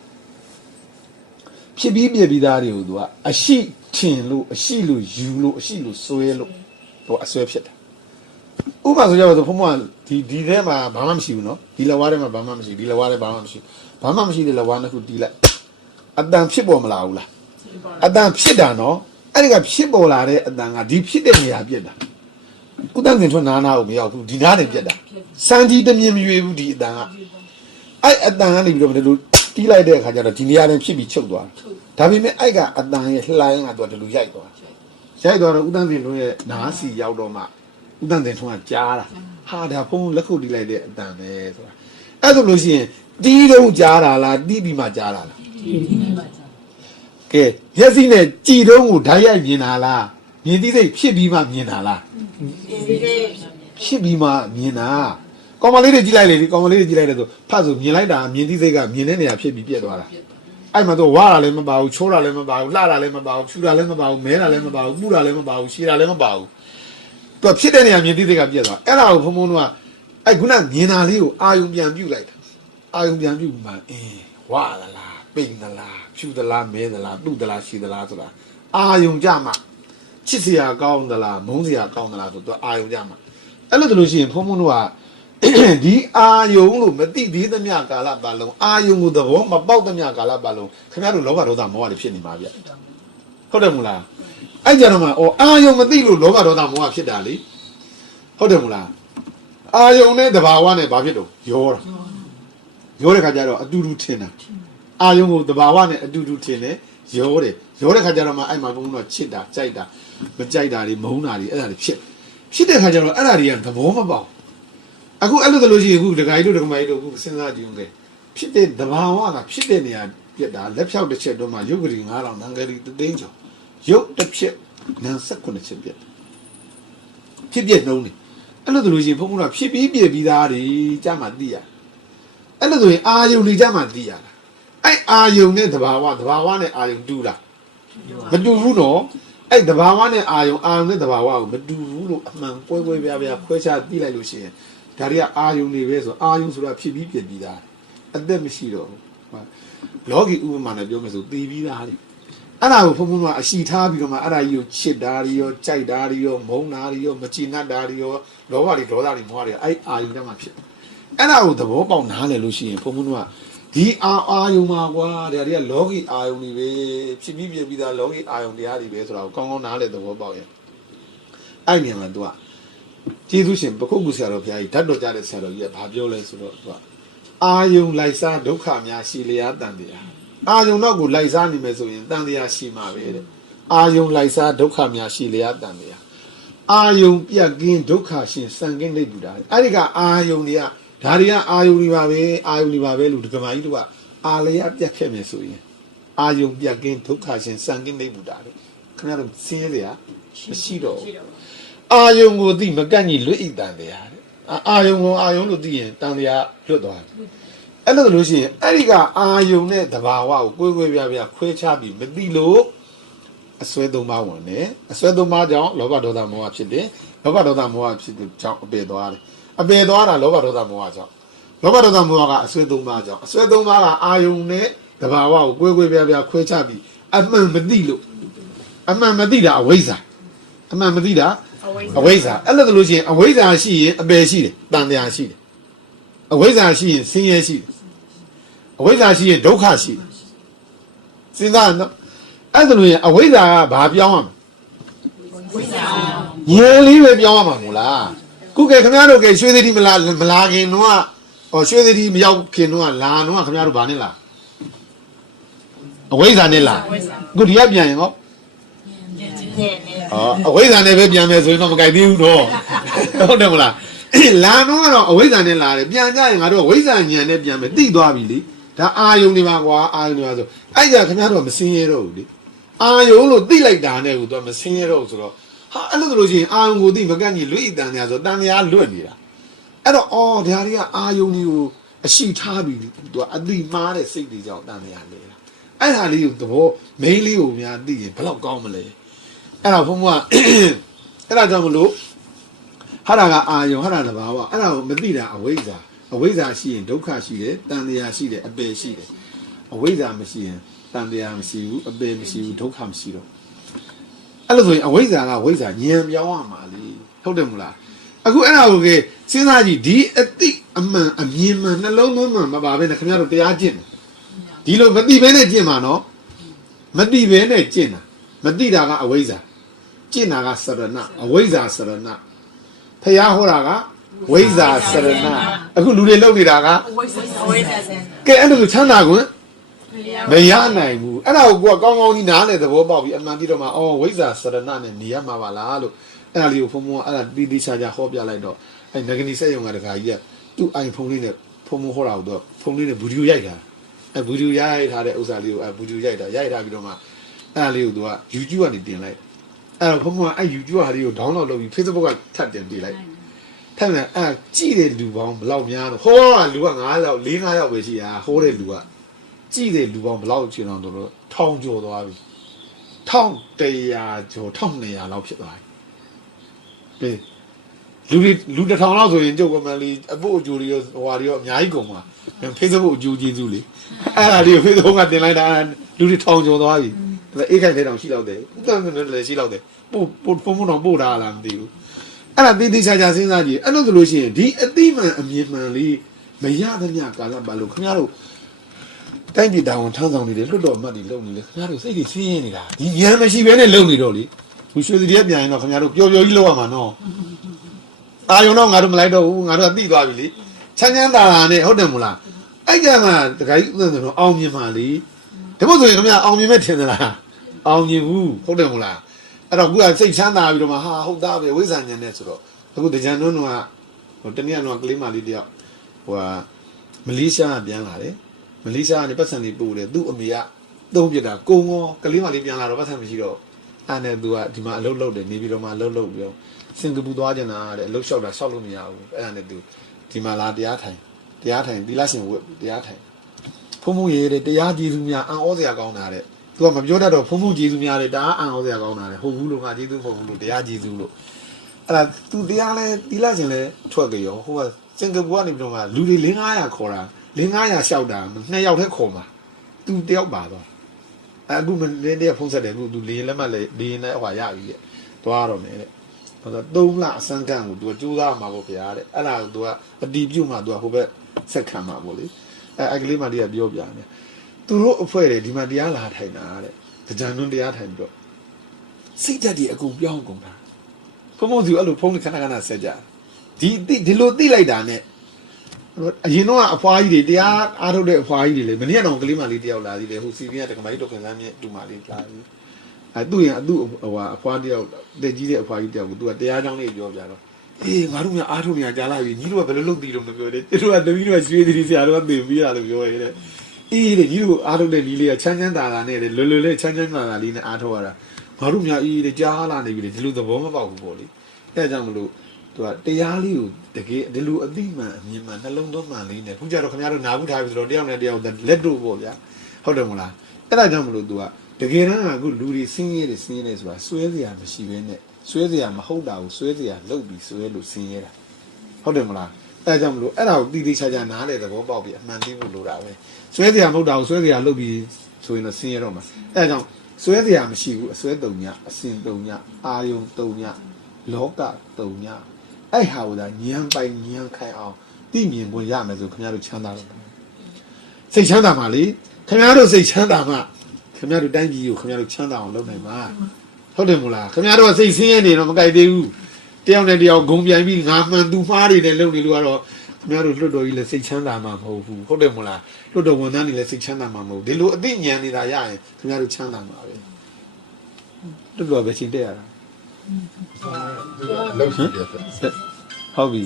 ဖြစ်ပြီးပြက်ပြီးသားတွေကိုသူကအရှိထင်လို့အရှိလို့ယူလို့အရှိလို့ဆွဲလို့သူကအစွဲဖြစ်တာဥပမာဆိုကြပါစို့ဘုံဘဒီထဲမှာဘာမှမရှိဘူးနော်ဒီလဝါထဲမှာဘာမှမရှိဒီလဝါထဲဘာမှမရှိဘာမှမရှိတဲ့လဝါနှစ်ခုတီးလိုက်အတန်ဖြစ်ပေါ်မလာဘူးလားအတန်ဖြစ်တာနော်အဲ့ဒီကဖြစ်ပေါ်လာတဲ့အတန်ကဒီဖြစ်တဲ့နေရာပြက်တာကုသငင်ထွန်းနာကိုမရောက်ဘူးဒီနားနေပြက်တာစံဒီတမြင်မရွေဘူးဒီအတန်ကအဲ့အတန်ကနေပြီးတော့ဒီလိုတီးလိုက်တဲ့အခါကျတော့ဒီနေရာနဲ့ဖြစ်ပြီးချုပ်သွားတာဒါပေမဲ့အဲ့ကအတန်ရဲ့လှိုင်းကတော့ဒီလိုရိုက်သွားတော့ဥဒန်းစင်ထွန်းရဲ့နားစီရောက်တော့မှဥဒန်းစင်ထွန်းကကြားတာဟာဒါဖုံးလက်ခုပ်တီးလိုက်တဲ့အတန်ပဲဆိုတာအဲ့ဆိုလို့ရှိရင်တီးတော့ကြားတာလားတီးပြီးမှကြားတာလားတီးပြီးမှကြားကဲမျက်စိနဲ့ကြည်တော့ကိုဓာတ်ရိုက်မြင်တာလားမြင်သိစိတ်ဖြစ်ပြီးမှမြင်တာလားဖြစ်ပြီးမှမြင်တာကောင်မလေးတွေကြည့်လိုက်လေဒီကောင်မလေးတွေကြည့်လိုက်တယ်ဆိုဖတ်ဆိုမြင်လိုက်တာမြင်သိစိတ်ကမြင်တဲ့နေရာဖြစ်ပြီးပြက်သွားတာအဲ့မှာတော့ဝါတာလည်းမပါဘူးချိုးတာလည်းမပါဘူးလှတာလည်းမပါဘူးဖြူတာလည်းမပါဘူးမဲတာလည်းမပါဘူးပူတာလည်းမပါဘူးရှည်တာလည်းမပါဘူးသူကဖြစ်တဲ့နေရာမြင်သိစိတ်ကပြက်သွားအဲ့ဒါကိုဖုံဖုံတို့ကအဲ့ခုနမြင်တာလေးကိုအာယုံပြန်ပြုတ်လိုက်တာအာယုံပြန်ပြုတ်မှဝါသလားပိန်သလားဖြူသလားမဲသလားတုသလားရှည်သလားဆိုတာအာယုံကြမှာချစ်စရာကောင်းသလားမုန်းစရာကောင်းသလားဆိုတော့အာယုံကြမှာအဲ့လိုတလို့ရှိရင်ဖုံဖုံတို့ကဒီအာယုံလို့မသိသေးသမျှကာလပတ်လုံးအာယုံကိုသဘောမပေါက်သမျှကာလပတ်လုံးခင်ဗျားတို့လောဘဒေါသမောဟတွေဖြစ်နေမှာဗျဟုတ်တယ်မို့လားအဲ့ကြတော့မှအာယုံမသိလို့လောဘဒေါသမောဟဖြစ်တာလေဟုတ်တယ်မို့လားအာယုံနဲ့တဘာဝနဲ့ဘာဖြစ်တော့ရောတဲ့ခါကျတော့အတူတူထင်တာအာယုံကိုတဘာဝနဲ့အတူတူထင်တယ်ရောတဲ့ခါကျတော့မှအဲ့မှာဘုံတော့ချစ်တာကြိုက်တာမကြိုက်တာတွေမုန်းတာတွေအဲ့ဒါတွေဖြစ်တဲ့ခါကျတော့အဲ့ဒါတွေကသဘောမပေါက်အခုအဲ့လိုလို့ရှိရင်အခုဒကာကြီးတို့ဒကာမကြီးတို့အခုစဉ်းစားကြည့်ဦးလေဖြစ်တဲ့တဘာဝကဖြစ်တဲ့နေရာပြက်တာလက်ဖြောက်တစ်ချက်တော့မှရုပ်ကလေး9000နံကလေး3သိန်းကျော်ရုပ်တစ်ဖြစ်နံ18ချက်ပြက်ဖြစ်ပြက်နှုံးနေအဲ့လိုလို့ရှိရင်ဘုံဘုံကဖြစ်ပြီးပြက်ပြီးသားတွေကြာမှသိရအဲ့လိုဆိုရင်အာယုံတွေကြာမှသိရတာအဲ့အာယုံနဲ့တဘာဝနဲ့အာယုံတူလားမတူဘူးနော်အဲ့တဘာဝနဲ့အာယုံနဲ့တဘာဝကိုမတူဘူးလို့အမှန်ပွဲပြားခွဲခြားသိလိုက်လို့ရှိရင်ဒါတွေကအာယုံတွေပဲဆိုအာယုံဆိုတာဖြစ်ပြီးပြက်ပြီးသားအသက်မရှိတော့ဘူးလောကီဥပမာနဲ့ပြောမယ်ဆိုသိပြီးသားလေအဲ့ဒါကိုဖုံဖုံကအရှိထားပြီးတော့မှအဲ့ဒါကြီးကိုချစ်တာတွေရောကြိုက်တာတွေရောမုန်းတာတွေရောမကြည်နပ်တာတွေရောလောဘတွေဒေါသတွေမောဟတွေအဲ့အာယုံတွေမှာဖြစ်အဲ့ဒါကိုသဘောပေါက်နားလည်လို့ရှိရင်ဖုံဖုံကဒီအာယုံမှာကွာဒါတွေကလောကီအာယုံတွေပဲဖြစ်ပြီးပြက်ပြီးသားလောကီအာယုံတရားတွေပဲဆိုတာကိုကောင်းကောင်းနားလည်သဘောပေါက်ရဲ့အဲ့ဒီမှာသူကကျေးဇူးရှင်ပခုတ်ကူဆရာတော်ဘုရားကြီးဓာတ်တော်ကြားတဲ့ဆရာတော်ကြီးကဘာပြောလဲဆိုတော့သူကအာယုံလိုက်စားဒုက္ခများရှိလျာတန်တရားအာယုံတော့ကိုလိုက်စားနေမယ်ဆိုရင်တန်တရားရှိမှာပဲတဲ့အာယုံလိုက်စားဒုက္ခများရှိလျာတန်တရားအာယုံပြက်ကင်းဒုက္ခရှင်စံကင်းနေပြီဒါအဲ့ဒီကအာယုံတွေကဒါတွေကအာယုံတွေပါပဲလို့ဒကမာကြီးတို့ကအာလျာပြက်ခဲ့မယ်ဆိုရင်အာယုံပြက်ကင်းဒုက္ခရှင်စံကင်းနေပြီဒါလေခင်ဗျားတို့ဆင်းရဲရမရှိတော့အာယုံကိုသိမကန့်ကြီးလွတ်ဣတန်တရားတဲ့အာယုံလို့သိရင်တန်တရားလွတ်သွားတယ်အဲ့လိုလို့ရှိရင်အဲ့ဒီကအာယုံနဲ့တဘာဝကိုကွဲပြားခွဲခြားပြီးမသိလို့အစွဲသုံးပါးဝင်တယ်အစွဲသုံးပါးကြောင့်လောဘဒေါသမောဟဖြစ်တယ်လောဘဒေါသမောဟဖြစ်တဲ့ကြောင့်အပေသွားတယ်အပေသွားတာလောဘဒေါသမောဟကြောင့်လောဘဒေါသမောဟကအစွဲသုံးပါးကြောင့်အစွဲသုံးပါးကအာယုံနဲ့တဘာဝကိုကွဲပြားခွဲခြားပြီးအမှန်မသိလို့အမှန်မသိတာအဝိဇ္ဇာအမှန်မသိတာအဝိဇ္ဇာအဲ့လိုလို့ရှိရင်အဝိဇ္ဇာရှိရင်အပယ်ရှိတယ်တန်တရားရှိတယ်အဝိဇ္ဇာရှိရင်ဆင်းရဲရှိတယ်အဝိဇ္ဇာရှိရင်ဒုက္ခရှိတယ်စဉ်းစားနော်အဲ့ဒါလို့ရင်အဝိဇ္ဇာကဘာပြောင်းရမလဲဝိဇ္ဇာဉာဏ်လေးပဲပြောင်းရမှာမို့လားခုကခင်ဗျားတို့ကရွှေသတိမလာခင်တော့ရွှေသတိမရောက်ခင်တော့လာတော့ခင်ဗျားတို့ဘာနဲ့လာအဝိဇ္ဇာနဲ့လာခုဒီကပြန်ရင်ဟော အဝိဇ္ဇာနဲ့ပဲပြန်မယ်ဆိုရင်တော့မကြိုက်သေးဘူးတော့ဟုတ်တယ်မလားလာတော့ကတော့အဝိဇ္ဇာနဲ့လာတယ်ပြန်ကြရင်ငါတို့ဝိဇ္ဇာဉာဏ်နဲ့ပြန်မယ်သိသွားပြီလေဒါအာယုန်တွေပါကွာအာယုန်တွေပါဆိုအဲ့ကြခင်ဗျားတို့မစင်းရတော့ဘူးလေအာယုန်လို့သိလိုက်တာနဲ့ကိုသူကမစင်းရတော့ဆိုတော့ဟာအဲ့လိုဆိုလို့ရှိရင်အာယုန်ကိုသိမကန့်ကြီးလွတ်ဤတန်ညာဆိုတန်ညာလွတ်နေတာအဲ့တော့အော်ဒါတွေကအာယုန်တွေကိုအရှိထားပြီးသူကအတိမားတဲ့စိတ်တွေကြောင့်တန်ညာလေလားအဲ့ဟာလေးကိုသဘောမိန်းလေးကိုများသိရင်ဘယ်လောက်ကောင်းမလဲအဲ့တော့ဘုံကအဲ့ဒါကြောင့်မလို့ဟာတာကအာယုံဟာတာတဘာဝအဲ့ဒါကိုမသိတာအဝိဇ္ဇာရှိရင်ဒုက္ခရှိတယ်တန်တရားရှိတယ်အပယ်ရှိတယ်အဝိဇ္ဇာမရှိရင်တန်တရားမရှိဘူးအပယ်မရှိဘူးဒုက္ခမရှိတော့အဲ့လိုဆိုရင်အဝိဇ္ဇာကဝိဇ္ဇာဉာဏ်ပြောင်းရမှာလေဟုတ်တယ်မလားအခုအဲ့ဒါကိုစဉ်းစားကြည့်ဒီအတိအမှန်အမြင်မှန်နှလုံးသွင်းမှန်မပါဘဲနဲ့ခင်ဗျားတို့တရားကျင့်တယ်ဒီလိုမသိဘဲနဲ့ကျင့်မှာနော်မသိဘဲနဲ့ကျင့်တာမသိတာကအဝိဇ္ဇာကျင့်တာကစရဏအဝိဇ္ဇာစရဏဖះဟောတာကဝိဇ္ဇာစရဏအခုလူတွေလုပ်နေတာကကဲအဲ့လိုချမ်းသာကွန်းမရနိုင်ဘူးအဲ့ဒါကိုကိုကကောင်းကောင်းကြီးနားလေသဘောပေါက်ပြီးအမှန်ပြီးတော့မှအော်ဝိဇ္ဇာစရဏနဲ့နေရမှာပါလားလို့အဲ့ဒါလေးကိုဖုံဖုံအဲ့ဒါတီးတီးချာချာဟောပြလိုက်တော့အဲ့ငကနီဆက်ယုံကတခါကြီးကသူ့အိုင်ဖုန်းလေးနဲ့ဖုံဖုံဟောတာတော့ဖုန်းလေးနဲ့ဗီဒီယိုရိုက်တာအဲ့ဗီဒီယိုရိုက်ထားတဲ့ဥစ္စာလေးကိုအဲ့ဗီဒီယိုရိုက်ထားပြီးတော့မှအဲ့ဒါလေးကိုသူက YouTube ကနေတင်လိုက်အဲ့တော့ဘုံကအဲ့ YouTube ဟာလေးကို download လုပ်ပြီး Facebook ကထပ်တင်ပေးလိုက်ထပ်တယ်အဲ့ကြည့်တဲ့လူပေါင်းဘယ်လောက်များတော့ဟောကလူက9ယောက်4-5ယောက်ပဲရှိတာဟောတဲ့လူကကြည့်တဲ့လူပေါင်းဘယ်လောက်ချင်တော့တော့ထောင်ကျော်သွားပြီ1100ကျော်1200လောက်ဖြစ်သွားပြီလူ1000လောက်ဆိုရင်ကျုပ်ကမလီအဖို့အကျိုးတွေရောဟွာတွေရောအများကြီးကုန်ပါ Facebook အကျိုးကျေးဇူးလေအဲ့ဒါလေးကို Facebook ကတင်လိုက်တာလူတွေ1000ကျော်သွားပြီဒါအေးခိုင်တဲ့တောင်ရှိတော့တယ်ဥတ္တမနဲ့လည်းရှိတော့တယ်ပို့ဖုံတော့ပို့တာလားမသိဘူးအဲ့ဒါတေးချာစဉ်းစားကြည့်အဲ့လိုဆိုလို့ရှိရင်ဒီအတိမှန်အမြင်မှန်လေးမရသမျှကာလပါလို့ခင်ဗျားတို့တိုင်းပြည်တာဝန်ထမ်းဆောင်နေတယ်လွတ်တော်အမတ်တွေလုပ်နေလေခင်ဗျားတို့စိတ်တွေဆင်းရဲနေတာဒီဉာဏ်မရှိဘဲနဲ့လုပ်နေတော့လေသူရွှေစီရဲ့ပြန်ရင်တော့ခင်ဗျားတို့ပျော်ကြီးလုပ်ရမှာနော်အာယုံတော့ငါတို့မလိုက်တော့ဘူးငါတို့ကသိသွားပြီလေချမ်းသာတာနဲ့ဟုတ်တယ်မလားအဲ့ကြမှာတခါကြီးဥစ္စာဆိုတော့အောင်မြင်ပါလေဒါမို့ဆိုရင်ခင်ဗျာအောင်မြင်မဲ့ထင်သလားအောင်မြင်ဘူးဟုတ်တယ်မလားအဲ့တော့ခုကစိတ်ချမ်းသာပြီးတော့မှဟာဟုတ်သားပဲဝိဇ္ဇာဉာဏ်နဲ့ဆိုတော့အခုတကြံတွန်းကဟိုတနည်းတော့ကလေးမလေးတယောက်ဟိုမလေးရှားပြန်လာတယ်မလေးရှားကနေပတ်စံတွေပို့တယ်သူ့အမေကသုံးပြတာကုံရောကလေးမလေးပြန်လာတော့ပတ်စံမရှိတော့အဲ့နဲ့သူကဒီမှာအလုပ်လုပ်တယ်နေပြီးတော့မှအလုပ်လုပ်ပြီးတော့စင်ကာပူသွားကြတာတဲ့အလုပ်လျှောက်တာလျှောက်လို့မရဘူးအဲ့ဒါနဲ့သူဒီမှာလာတရားထိုင်သီလရှင်ဝတ်တရားထိုင်ဖုံဖုံရေးတဲ့တရားကျေးဇူးများအံ့ဩစရာကောင်းတာတဲ့သူကမပြောတတ်တော့ဖုံဖုံကျေးဇူးများတဲ့ဒါအံ့ဩစရာကောင်းတာတဲ့ဟုတ်ဘူးလို့ငါကျေးဇူးမဟုတ်ဘူးလို့တရားကျေးဇူးလို့အဲ့ဒါသူတရားလဲသီလရှင်လဲထွက်ကြရောဟိုကစင်ကာပူကနေပြီးတော့မှလူတွေ500ခေါ်တာ500လျှောက်တာ2ယောက်တည်းခေါ်မှာသူတယောက်ပါတော့အခုမင်းတည်းဖုံးဆက်တယ်အခုသူလေလက်မှတ်လေလေနဲ့ဟိုရပြီတဲ့သွားတော့မယ်တဲ့ဘာလို့3လအစမ်းကန့်ကိုသူကကြိုးစားမှာပေါ့ဗျာတဲ့အဲ့ဒါကိုသူကအတီးပြုတ်မှသူကဟိုဘက်ဆက်ခံမှာပေါ့လေအဲ့ကလေးမလေးကပြောပြတယ်သူတို့အဖွဲ့တွေဒီမှာတရားလာထိုင်တာတဲ့ကြံတွန်းတရားထိုင်ပြီးတော့စိတ်ဓာတ်တွေအကုန်ပြောင်းကုန်တာဘုံဘုံစီအဲ့လိုဖုံးခဏဆက်ကြဒီလိုသိလိုက်တာနဲ့အရင်တော့အဖွားကြီးတွေတရားအားထုတ်တဲ့အဖွားကြီးတွေလေမနေ့ကတော့ကလေးမလေးတယောက်လာသေးတယ်ဟိုစီပင်းကတက္ကမကြီးတော့ခင်စမ်းမြင့်တူမလေးလာပြီအဲ့သူ့ရင်သူ့ဟိုအဖွားတယောက်တက်ကြီးတဲ့အဖွားကြီးတယောက်ကိုသူကတရားကြောင်းလေးပြောပြတော့အေးငါတို့များအားထုတ်နေကြလာပြီညီတို့ကဘယ်လိုလုပ်တည်လို့မပြောတယ်တို့ကတပီးတို့ကရွှေသီးဆရာတို့ကသင်ပြီးရလို့ပြောရဲတဲ့အေးတဲ့ညီတို့အားထုတ်တဲ့ညီလေးကချမ်းသာတာနဲ့လွယ်လွယ်လေးချမ်းသာတာလေးနဲ့အားထုတ်ရတာငါတို့များအေးတဲ့ကြားလာနေပြီလေဒီလိုသဘောမပေါက်ဘူးပေါ့လေအဲ့ဒါကြောင့်မလို့သူကတရားလေးကိုတကယ်ဒီလိုအသိမှန်အမြင်မှန်နှလုံးသွင်းမှန်လေးနဲ့ခုကြတော့ခင်ဗျားတို့နာဘူးထားပြီဆိုတော့တယောက်နဲ့တယောက်လက်တို့ပေါ့ဗျာဟုတ်တယ်မလားအဲ့ဒါကြောင့်မလို့သူကတကယ်တမ်းကအခုလူတွေဆင်းရဲဆိုတာစွဲစရာမရှိဘဲနဲ့စွဲစရာမဟုတ်တာကိုစွဲစရာလုပ်ပြီးစွဲလို့ဆင်းရဲတာဟုတ်တယ်မလားအဲ့ဒါကြောင့်မလို့အဲ့ဒါကိုတီးတီးချာချာနားလေသဘောပေါက်ပြီးအမှန်သိဖို့လိုတာပဲစွဲစရာမဟုတ်တာကိုစွဲစရာလုပ်ပြီးဆိုရင်တော့ဆင်းရဲတော့မှာအဲ့ဒါကြောင့်စွဲစရာမရှိဘူးအစွဲတုံညအစင်တုံညအာယုံတုံညလောကတုံညအဲ့ဟာကိုဒါဉာဏ်ပိုင်ဉာဏ်ခိုင်အောင်သိမြင်ဖို့ရမယ်ဆိုခင်ဗျားတို့ချမ်းသာတော့စိတ်ချမ်းသာမှလေခင်ဗျားတို့စိတ်ချမ်းသာမှခင်ဗျားတို့တိုင်းပြည်ကိုခင်ဗျားတို့ချမ်းသာအောင်လုပ်နိုင်မှာဟုတ်တယ်မို့လားခင်ဗျားတို့ကစိတ်ဆင်းရဲနေတော့မကြိုက်သေးဘူးတယောက်နဲ့တယောက်ဂုံပြိုင်ပြီးငါမှန်သူမှားတွေနဲ့လုပ်နေလို့ကတော့ခင်ဗျားတို့လွတ်တော်ကြီးလည်းစိတ်ချမ်းသာမှာမဟုတ်ဘူးဟုတ်တယ်မို့လားလွတ်တော်ဝန်ထမ်းတွေလည်းစိတ်ချမ်းသာမှာမဟုတ်ဒီလိုအသိဉာဏ်နေတာရရင်ခင်ဗျားတို့ချမ်းသာမှာပဲ တော်ပဲချိန်တက်ရတာ လောက်ရှိတယ် ဟုတ်ပြီ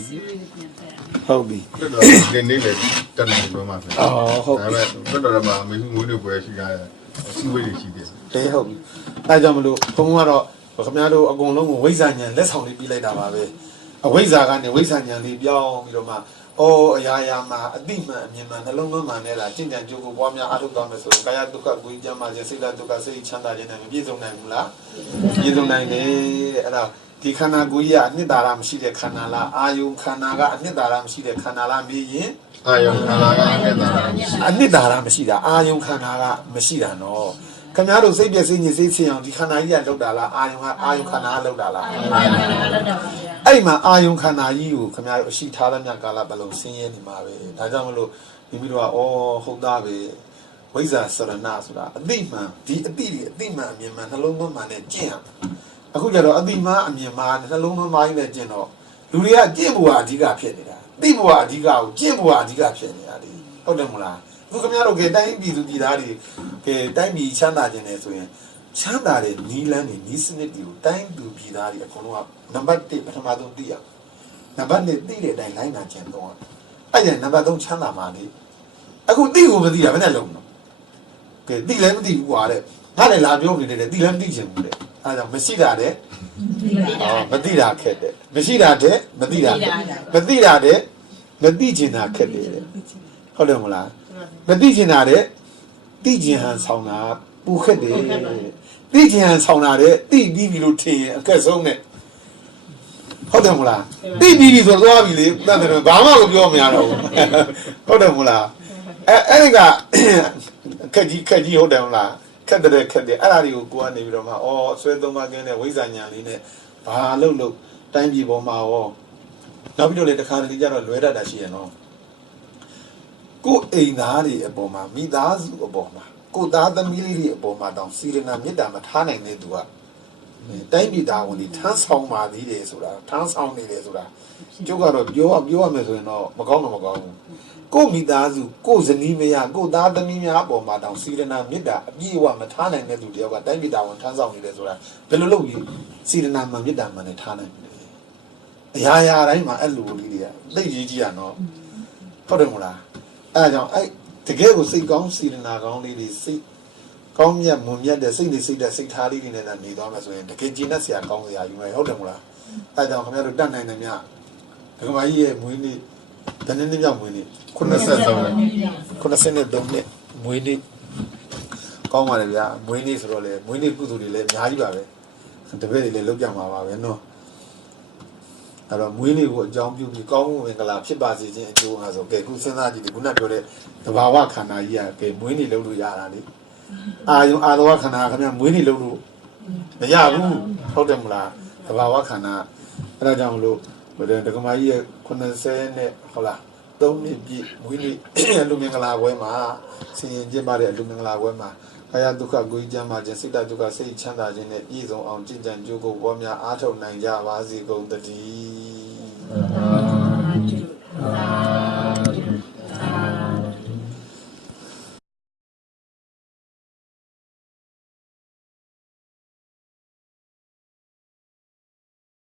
ဟုတ်ပြီ တော်တော်ဒီနေ့လေတက်နေလို့မှာဖြစ်ဒါပေမဲ့တော်တော်မှာမင်းငွေတွေပွဲရှိတာစီဝေးတွေရှိတယ် တဲဟုတ်ပြီအဲကြောင့်မလို့ဘုံကတော့ခင်ဗျားတို့အကုန်လုံးကိုဝိဇ္ဇာဉာဏ်လက်ဆောင်လေးပြီးလိုက်တာပါပဲအဝိဇ္ဇာကနေဝိဇ္ဇာဉာဏ်လေးပြောင်းပြီးတော့မှအရာရာမှာအတိမှန်အမြင်မှန်နှလုံးသွင်းမှန်နဲ့လားကျင့်ကြံကြိုးကိုပွားများအားထုတ်သွားမယ်ဆိုရင်ကာယဒုက္ခကိုယ်ကြမ်းမှခြင်းစိတ်ဓာတ်ဒုက္ခစိတ်ချမ်းသာခြင်းနဲ့မပြည့်စုံနိုင်ဘူးလားပြည့်စုံနိုင်တယ်အဲ့ဒါဒီခန္ဓာကိုယ်ကြီးကအနှစ်သာရမရှိတဲ့ခန္ဓာလားအာယုခန္ဓာကအနှစ်သာရမရှိတဲ့ခန္ဓာလားမေးရင် အာယုခန္ဓာကအနှစ်သာရ အနှစ်သာရမရှိတာအာယုခန္ဓာကမရှိတာနော်ခင်ဗျားတို့စိတ်ပြည့်စိတ်ညစ်စိတ်ချင်အောင်ဒီခန္ဓာကြီးကလောက်တာလားအာယုခန္ဓာကလောက်တာလားအဲ့မှာအာယုခန္ဓာကြီးကိုခင်ဗျားတို့အရှိထားတဲ့မြတ်ကာလဘယ်လိုဆင်းရဲနေမှာပဲဒါကြောင့်မလို့ဒီပြီးတော့ဟုတ်သားပဲဝိဇ္ဇာစရဏဆိုတာအတိမှန်ဒီအတိမှန်အမြင်မှန်နှလုံးသွင်းမှန်နဲ့ကျင့်ရအခုကျတော့အတိမှန်အမြင်မှန်နှလုံးသွင်းမှနဲ့ကျင့်တော့လူတွေကကျင့်ဖို့ကအဓိကဖြစ်နေတာသိဖို့ကအဓိကကိုကျင့်ဖို့ကအဓိကဖြစ်နေတာဒီဟုတ်တယ်မလားအခုခင်ဗျားတို့ကတိုင်းပြည်သူပြည်သားတွေကတိုင်းပြည်ချမ်းသာခြင်းနဲ့ဆိုရင်ချမ်းသာတဲ့နီးလန်းတွေနီးစနစ်တွေကိုတိုင်းသူပြည်သားတွေအကုန်လုံးကနံပါတ်1ပထမဆုံးသိရနံပါတ်2သိတဲ့အတိုင်းလိုင်းနာကျင့်တော့အဲ့ဒါနံပါတ်3ချမ်းသာမှာလေအခုသိကိုမသိတာဘယ်နဲ့လုံးတော့ကဲသိလည်းမသိဘူးကွာတဲ့ငါလည်းလာပြောနေတယ်သိလည်းမသိချင်ဘူးတဲ့အဲ့ဒါမရှိတာတဲ့မသိတာခက်တယ်မရှိတာတဲ့မသိတာမသိတာတဲ့မသိချင်တာခက်တယ်ဟုတ်တယ်မလားမသိချင်တာတဲ့သိချင်ဟန်ဆောင်တာပူခက်တယ်သိချင်ဟန်ဆောင်တာတဲ့သိပြီးပြီလို့ထင်ရင်အကက်ဆုံးနဲ့ဟုတ်တယ်မလားသိပြီးပြီဆိုတော့သွားပြီလေတတ်တယ်ဘာမှမပြောမရတော့ဘူးဟုတ်တယ်မလားအဲ့ဒီကခက်ကြီးဟုတ်တယ်မလားခက်တယ်အဲ့ဒါတွေကိုကိုကနေပြီးတော့မှဆွဲသုံးပါကင်းတဲ့ဝိဇ္ဇာဉာဏ်လေးနဲ့ဘာလို့တိုင်းပြည်ပေါ်မှာနောက်ပြီးတော့လေတခါတလေကျတော့လွဲတတ်တာရှိရနော်ကိုအိမ်သားတွေအပေါ်မှာမိသားစုအပေါ်မှာကိုသားသမီးလေးတွေအပေါ်မှာတောင်စီရနာမေတ္တာမထားနိုင်တဲ့သူကတိုင်းပြည်သားဝင်ဒီထမ်းဆောင်ပါသေးတယ်ဆိုတာထမ်းဆောင်နေတယ်ဆိုတာကျုပ်ကတော့ပြောရမယ်ဆိုရင်တော့မကောင်းဘူးကိုမိသားစုကိုဇနီးမယားကိုသားသမီးများအပေါ်မှာတောင်စီရနာမေတ္တာအပြည့်အဝမထားနိုင်တဲ့သူတယောက်ကတိုင်းပြည်သားဝင်ထမ်းဆောင်နေတယ်ဆိုတာဘယ်လိုလုပ်ပြီးစီရနာမှမေတ္တာမှနဲ့ထားနိုင်လဲအရာတိုင်းမှာအဲ့လိုလေးတွေကသိရေးကြီးရနော်ဟုတ်တယ်မလားအဲ့ဒါကြောင့်အဲ့တကယ်ကိုစိတ်ကောင်းစေတနာကောင်းလေးတွေစိတ်ကောင်းမြတ်မွန်မြတ်တဲ့စိတ်နဲ့စိတ်ထားလေးတွေနဲ့နေသွားမယ်ဆိုရင်တကယ်ကျင့်တတ်စရာကောင်းစရာယူမယ်ဟုတ်တယ်မလားအဲ့ဒါကြောင့်ခင်ဗျားတို့တတ်နိုင်တယ်မြတ်ဒကမာကြီးရဲ့မွေးနေ့တနေ့နေ့မြောက်မွေးနေ့93နှစ်မွေးနေ့ကောင်းပါလေဗျာမွေးနေ့ဆိုတော့လေမွေးနေ့ကုသိုလ်တွေလည်းအများကြီးပါပဲတပည့်တွေလည်းလုပ်ကြမှာပါပဲနော်အဲ့တော့မွေးနေ့ကိုအကြောင်းပြုပြီးကောင်းမှုမင်္ဂလာဖြစ်ပါစေခြင်းအကျိုးဟာဆိုကဲခုစဉ်းစားကြည့်ဒီခုနပြောတဲ့သဘာဝခန္ဓာကြီးကကဲမွေးနေ့လုပ်လို့ရတာလေအာယုံအာသောခန္ဓာခင်ဗျာမွေးနေ့လုပ်လို့မရဘူးဟုတ်တယ်မလားသဘာဝခန္ဓာအဲ့ဒါကြောင့်မလို့ဒကမာကြီးရဲ့90နဲ့ဟုတ်လား3နှစ်ပြည့်မွေးနေ့အလူမင်္ဂလာပွဲမှာဆင်ရင်ကျင်းပတဲ့အလူမင်္ဂလာပွဲမှာကာယဒုက္ခကိုယ်ကြမ်းမှခြင်းစိတ်ဒုက္ခစိတ်ချမ်းသာခြင်းနဲ့ပြည့်စုံအောင်ကြင်ကြံကြိုးကိုပွားများအားထုတ်နိုင်ကြပါစေကုန်သတည်း